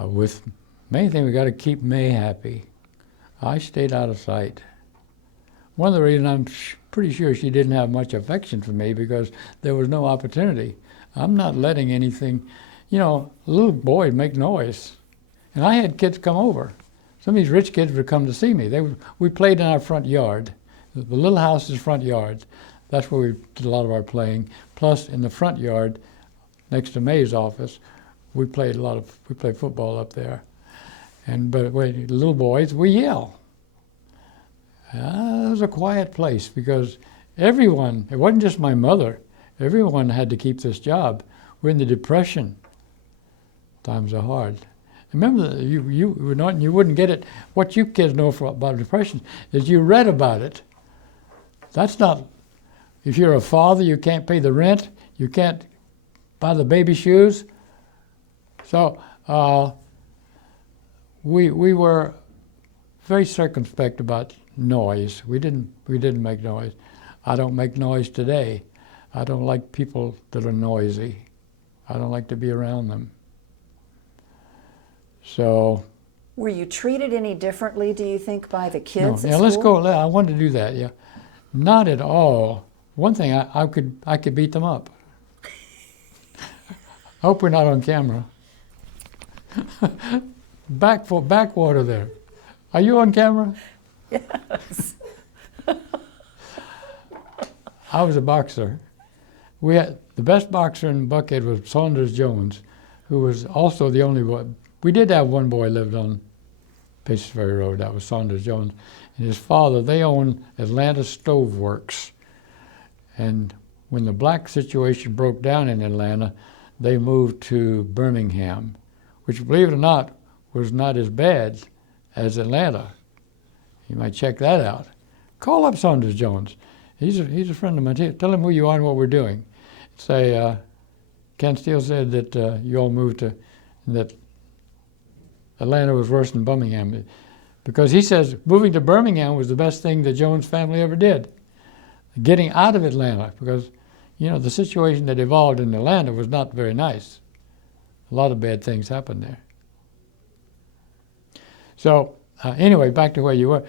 With main thing, we got to keep May happy. I stayed out of sight. One of the reasons I'm pretty sure she didn't have much affection for me because there was no opportunity. I'm not letting anything, you know, a little boy make noise. And I had kids come over. Some of these rich kids would come to see me. We played in our front yard. The little house's front yard. That's where we did a lot of our playing. Plus, in the front yard, next to May's office, we played football up there. But the little boys, we yell. It was a quiet place because everyone, it wasn't just my mother, everyone had to keep this job. We're in the Depression. Times are hard. Remember, you wouldn't get it. What you kids know about Depression is you read about it. That's not, if you're a father, you can't pay the rent, you can't buy the baby shoes. So we were very circumspect about noise. We didn't make noise. I don't make noise today. I don't like people that are noisy. I don't like to be around them. So. Were you treated any differently, do you think, by the kids? No. At Yeah, school? let's go. I wanted to do that. Yeah, not at all. One thing I could beat them up. I hope we're not on camera. Backwater there. Are you on camera? Yes. I was a boxer. We had the best boxer in Buckhead was Saunders Jones, who was also the only boy. We did have one boy lived on Paces Ferry Road. That was Saunders Jones, and his father. They owned Atlanta Stove Works, and when the black situation broke down in Atlanta, they moved to Birmingham, which, believe it or not, was not as bad as Atlanta. You might check that out. Call up Saunders Jones. He's a friend of mine. Tell him who you are and what we're doing. Say, Ken Steele said that you all moved to, that Atlanta was worse than Birmingham. Because he says moving to Birmingham was the best thing the Jones family ever did. Getting out of Atlanta, because, the situation that evolved in Atlanta was not very nice. A lot of bad things happened there. So, anyway, back to where you were.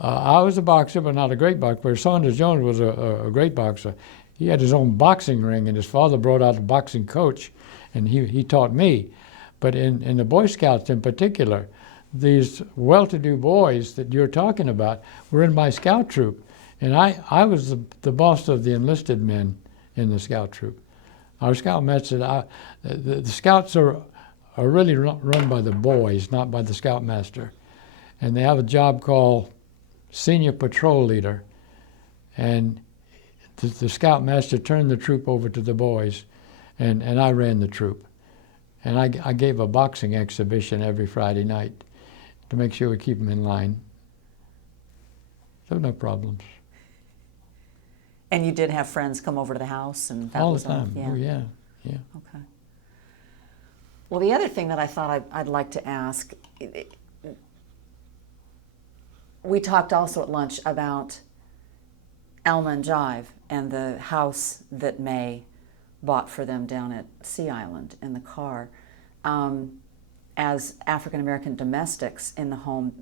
I was a boxer, but not a great boxer. Where Saunders Jones was a great boxer. He had his own boxing ring, and his father brought out a boxing coach, and he taught me. But in the Boy Scouts in particular, these well-to-do boys that you're talking about were in my scout troop. And I was the boss of the enlisted men in the scout troop. Our scoutmaster, the scouts are really run by the boys, not by the scoutmaster. And they have a job called senior patrol leader. And the scoutmaster turned the troop over to the boys, and I ran the troop. And I gave a boxing exhibition every Friday night to make sure we keep them in line. So no problems. And you did have friends come over to the house, and that all was the time. all? Yeah. Oh yeah, yeah. Okay. Well, the other thing that I thought I'd like to ask, we talked also at lunch about Alma and Jive and the house that May bought for them down at Sea Island in the car. As African-American domestics in the home,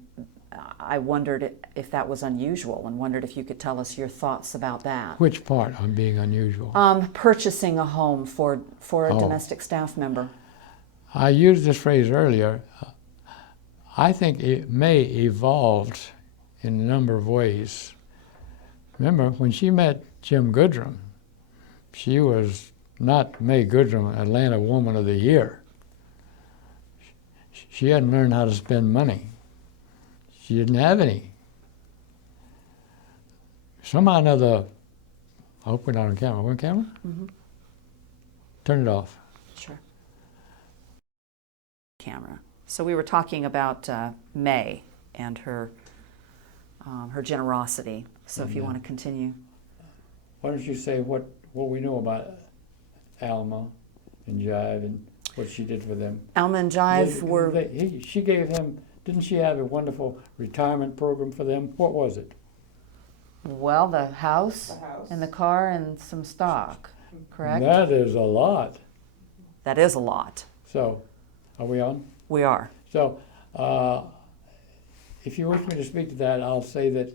I wondered if that was unusual, and wondered if you could tell us your thoughts about that. Which part on being unusual? Purchasing a home for a domestic staff member. I used this phrase earlier. I think May evolved in a number of ways. Remember, when she met Jim Goodrum, she was not May Goodrum, Atlanta Woman of the Year. She hadn't learned how to spend money. She didn't have any. Somehow or another, I hope we're not on camera. We're on camera? Mm-hmm. Turn it off. Sure. Camera. So we were talking about May and her generosity. So if you want to continue. Why don't you say what we know about Alma and Jive and what she did for them? Alma and Jive were... She gave him, didn't she have a wonderful retirement program for them? What was it? Well, the house and the car and some stock, correct? That is a lot. That is a lot. So, are we on? We are. So, if you wish me to speak to that, I'll say that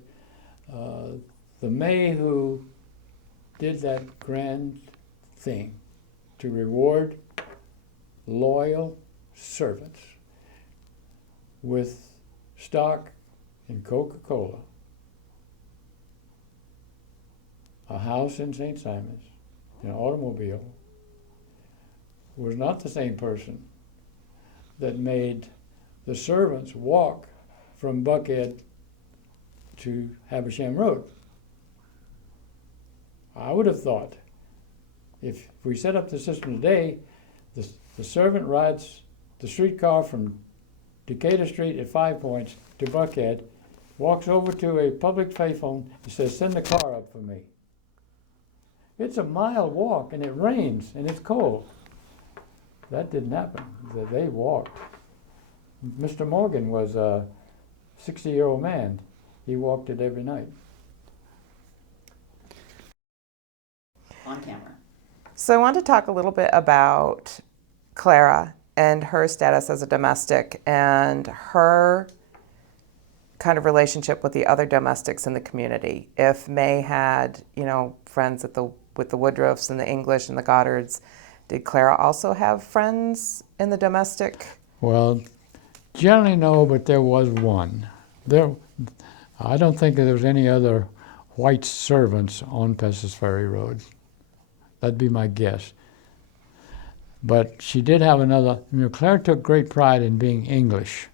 the May who did that grand thing, to reward loyal servants, with stock in Coca-Cola, a house in St. Simons, an automobile, was not the same person that made the servants walk from Buckhead to Habersham Road. I would have thought, if we set up the system today, the servant rides the streetcar from Decatur Street at 5 Points to Buckhead, walks over to a public payphone and says, "Send the car up for me." It's a mile walk, and it rains, and it's cold. That didn't happen. They walked. Mr. Morgan was a 60-year-old man. He walked it every night. On camera. So I want to talk a little bit about Clara and her status as a domestic and her kind of relationship with the other domestics in the community. If May had, friends with the Woodruffs and the English and the Goddards, did Clara also have friends in the domestic? Well, generally no, but there was one. I don't think there was any other white servants on Pessis Ferry Road. That'd be my guess. But she did have another. Clara took great pride in being English,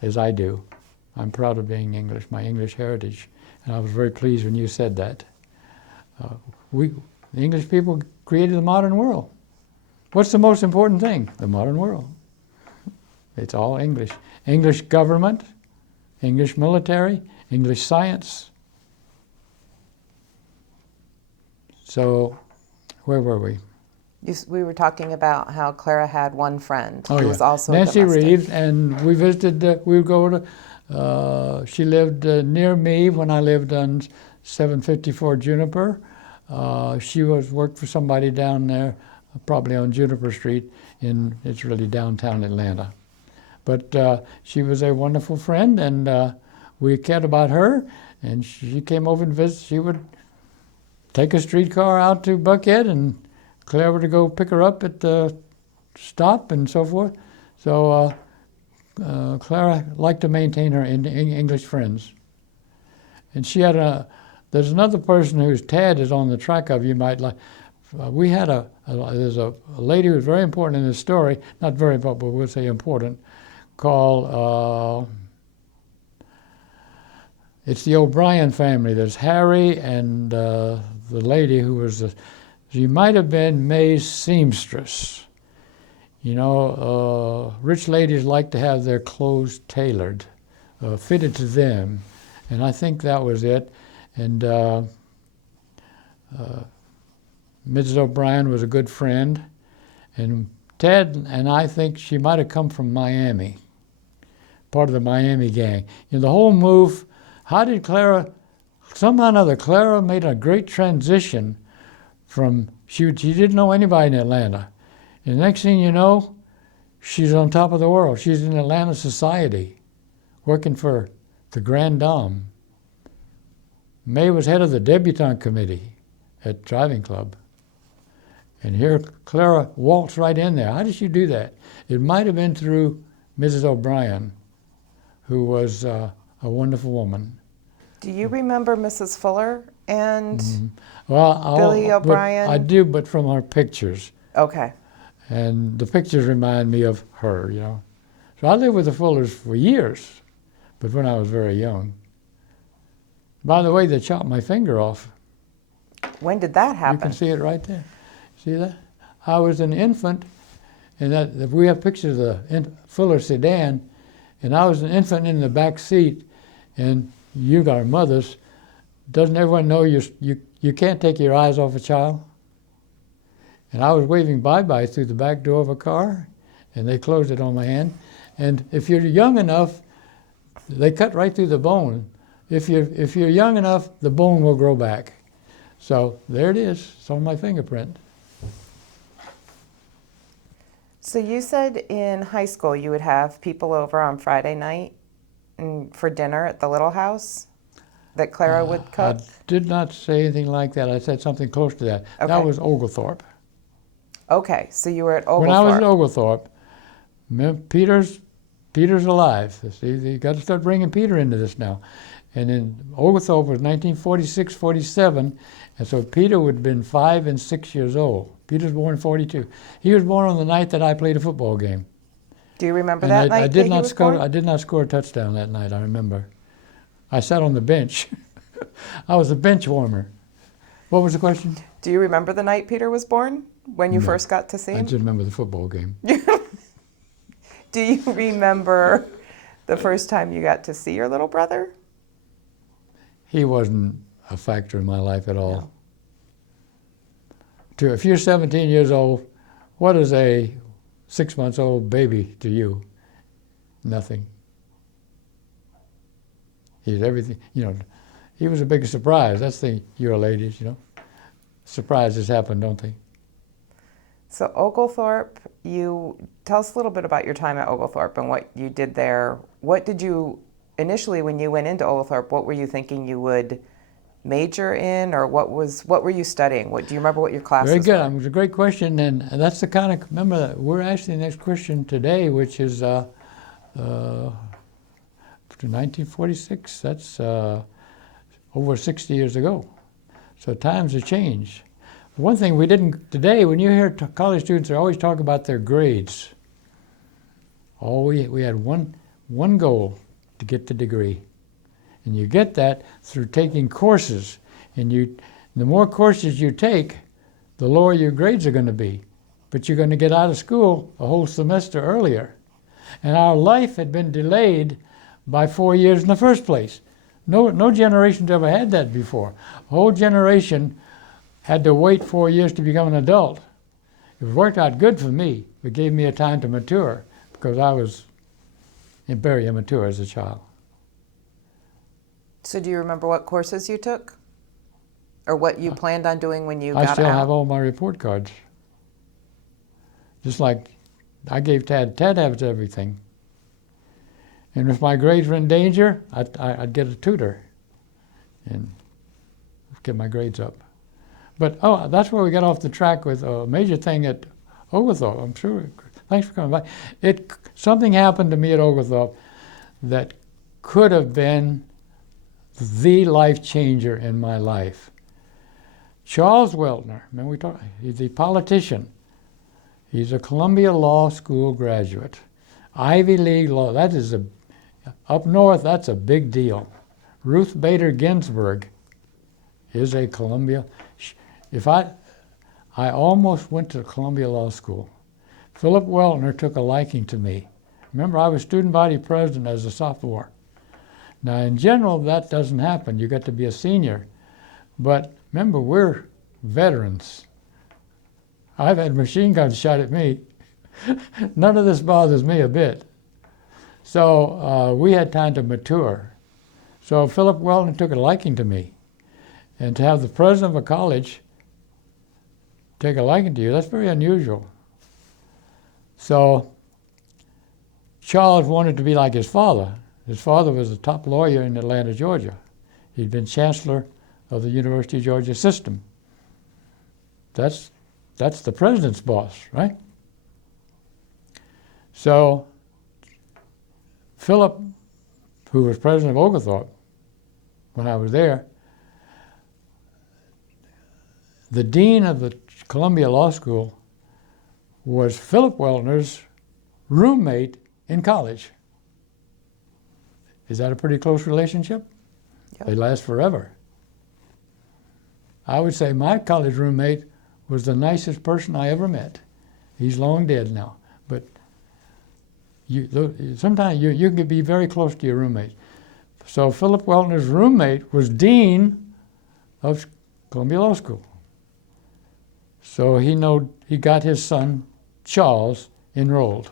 as I do. I'm proud of being English, my English heritage, and I was very pleased when you said that. The English people created the modern world. What's the most important thing? The modern world. It's all English. English government, English military, English science. So, where were we? We were talking about how Clara had one friend Oh, who yeah. was also Nancy a domestic. Reeves, and we visited, we would go to, she lived near me when I lived on 754 Juniper. She worked for somebody down there, probably on Juniper Street, it's really downtown Atlanta. But she was a wonderful friend, and we cared about her, and she came over and visited. She would take a streetcar out to Buckhead, and Claire would go pick her up at the stop and so forth. So Clara liked to maintain her English friends. And she had there's another person whose Tad is on the track of, you might like. We had there's a lady who was very important in this story, not very important, but we'll say important, called, it's the O'Brien family. There's Harry and the lady who was, she might have been May's seamstress. Rich ladies like to have their clothes tailored, fitted to them, and I think that was it. And Mrs. O'Brien was a good friend, and Ted and I think she might have come from Miami, part of the Miami gang. The whole move, how did Clara, somehow or another, Clara made a great transition from, she didn't know anybody in Atlanta. And the next thing you know, she's on top of the world. She's in Atlanta society, working for the Grand Dame. May was head of the debutante committee at Driving Club. And here Clara waltzed right in there. How did she do that? It might have been through Mrs. O'Brien, who was a wonderful woman. Do you remember Mrs. Fuller and Well, Billy O'Brien? I do, but from her pictures. Okay. And the pictures remind me of her, So I lived with the Fullers for years, but when I was very young. By the way, they chopped my finger off. When did that happen? You can see it right there. See that? I was an infant, and we have pictures of the Fuller sedan, and I was an infant in the back seat, and you got mothers. Doesn't everyone know you can't take your eyes off a child? And I was waving bye-bye through the back door of a car, and they closed it on my hand. And if you're young enough, they cut right through the bone. If you're young enough, the bone will grow back. So there it is. It's on my fingerprint. So you said in high school you would have people over on Friday night for dinner at the Little House that Clara would cook? I did not say anything like that. I said something close to that. Okay. That was Oglethorpe. Okay, so you were at Oglethorpe. When I was at Oglethorpe, Peter's Peter's alive. See, you got to start bringing Peter into this now. And then Oglethorpe was 1946, 47, and so Peter would have been 5 and 6 years old. Peter's born in 42. He was born on the night that I played a football game. Do you remember And that night I did that not he was score. born? I did not score a touchdown that night. I remember. I sat on the bench. I was a bench warmer. What was the question? Do you remember the night Peter was born, when you No. first got to see I him? just remember the football game. Do you remember the first time you got to see your little brother? He wasn't a factor in my life at all. No. If you're 17 years old, what is a 6-month-old baby to you? Nothing. He's everything, you know. He was a big surprise. That's the Euro ladies, you know. Surprises happen, don't they? So Oglethorpe, tell us a little bit about your time at Oglethorpe and what you did there. What did you, initially when you went into Oglethorpe, what were you thinking you would major in, or what were you studying? Do you remember what your classes Very good. were? It was a great question, and that's the kind of, remember that we're asking the next question today, which is 1946. That's over 60 years ago. So times have changed. One thing we didn't today, when you hear college students, they always talk about their grades. We had one goal, to get the degree. And you get that through taking courses. And the more courses you take, the lower your grades are going to be. But you're going to get out of school a whole semester earlier. And our life had been delayed by 4 years in the first place. No generation's ever had that before. A whole generation had to wait 4 years to become an adult. It worked out good for me. It gave me a time to mature, because I was very immature as a child. So do you remember what courses you took? Or what you planned on doing when you got out? I still have all my report cards. Just like I gave Tad. Tad has everything. And if my grades were in danger, I'd get a tutor and get my grades up. But, that's where we got off the track with a major thing at Oglethorpe. I'm sure. Thanks for coming by. Something happened to me at Oglethorpe that could have been the life changer in my life. Charles Weltner, remember we talked, he's a politician. He's a Columbia Law School graduate. Ivy League law, up north, that's a big deal. Ruth Bader Ginsburg is a Columbia. I almost went to Columbia Law School. Philip Weltner took a liking to me. Remember, I was student body president as a sophomore. Now, in general, that doesn't happen. You got to be a senior. But remember, we're veterans. I've had machine guns shot at me. None of this bothers me a bit. So we had time to mature. So Philip Weltner took a liking to me. And to have the president of a college take a liking to you, that's very unusual. So Charles wanted to be like his father. His father was a top lawyer in Atlanta, Georgia. He'd been chancellor of the University of Georgia system. That's the president's boss, right? So Philip, who was president of Oglethorpe when I was there, the dean of the Columbia Law School was Philip Weltner's roommate in college. Is that a pretty close relationship? Yep. They last forever. I would say my college roommate was the nicest person I ever met. He's long dead now, but sometimes you can be very close to your roommate. So Philip Weltner's roommate was dean of Columbia Law School. So he got his son, Charles, enrolled.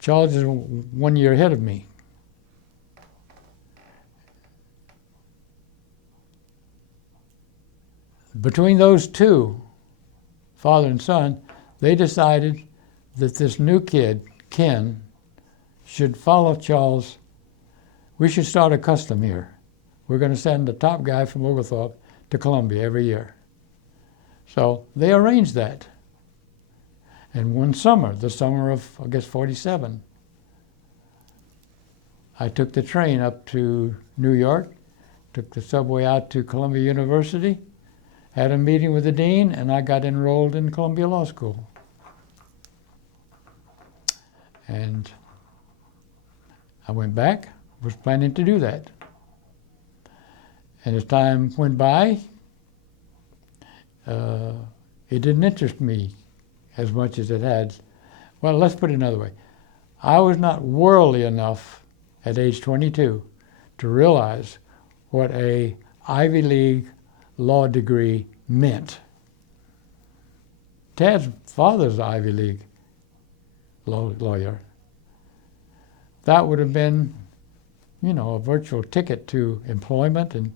Charles is 1 year ahead of me. Between those two, father and son, they decided that this new kid, Ken, should follow Charles. We should start a custom here. We're going to send the top guy from Oglethorpe to Columbia every year. So they arranged that. And one summer, the summer of, I guess, 47, I took the train up to New York, took the subway out to Columbia University, had a meeting with the dean, and I got enrolled in Columbia Law School. And I went back, was planning to do that. And as time went by, it didn't interest me as much as it had. Well, let's put it another way. I was not worldly enough at age 22 to realize what a Ivy League law degree meant. Tad's father's an Ivy League lawyer. That would have been, a virtual ticket to employment, and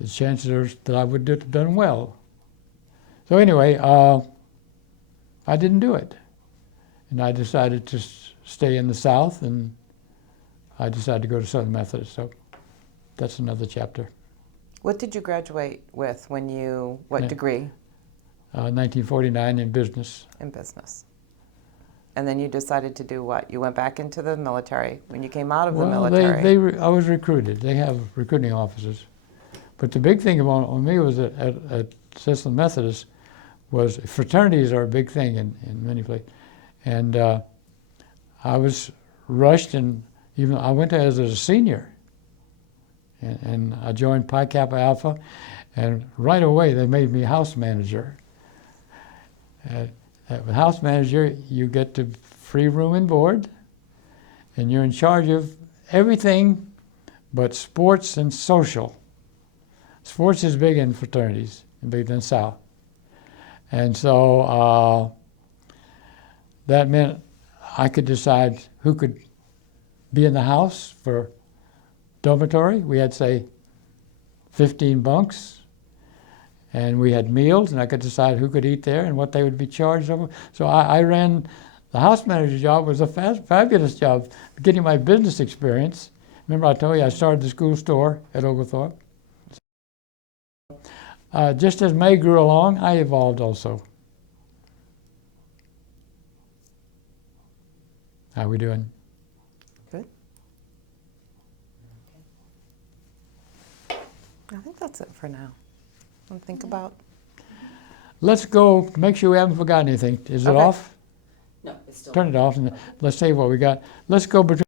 the chances are that I would have done well. So anyway, I didn't do it. And I decided to stay in the South, and I decided to go to Southern Methodist. So that's another chapter. What did you graduate with what degree? 1949 in business. In business. And then you decided to do what? You went back into the military when you came out of the military? I was recruited. They have recruiting officers. But the big thing on me was at Southern Methodist was fraternities are a big thing in many places. And I was rushed, and even I went as a senior. And I joined Pi Kappa Alpha, and right away they made me house manager. With house manager, you get to free room and board, and you're in charge of everything but sports and social. Sports is big in fraternities, big in the South. And so that meant I could decide who could be in the house for dormitory. We had, say, 15 bunks, and we had meals, and I could decide who could eat there and what they would be charged over. So I ran, the house manager job was a fabulous job, getting my business experience. Remember I told you I started the school store at Oglethorpe? Just as May grew along, I evolved also. How we doing? Good. I think that's it for now. Want to think about? Let's go, make sure we haven't forgotten anything. Is it Okay. off? No, it's still. Turn it off, and let's say what we got. Let's go between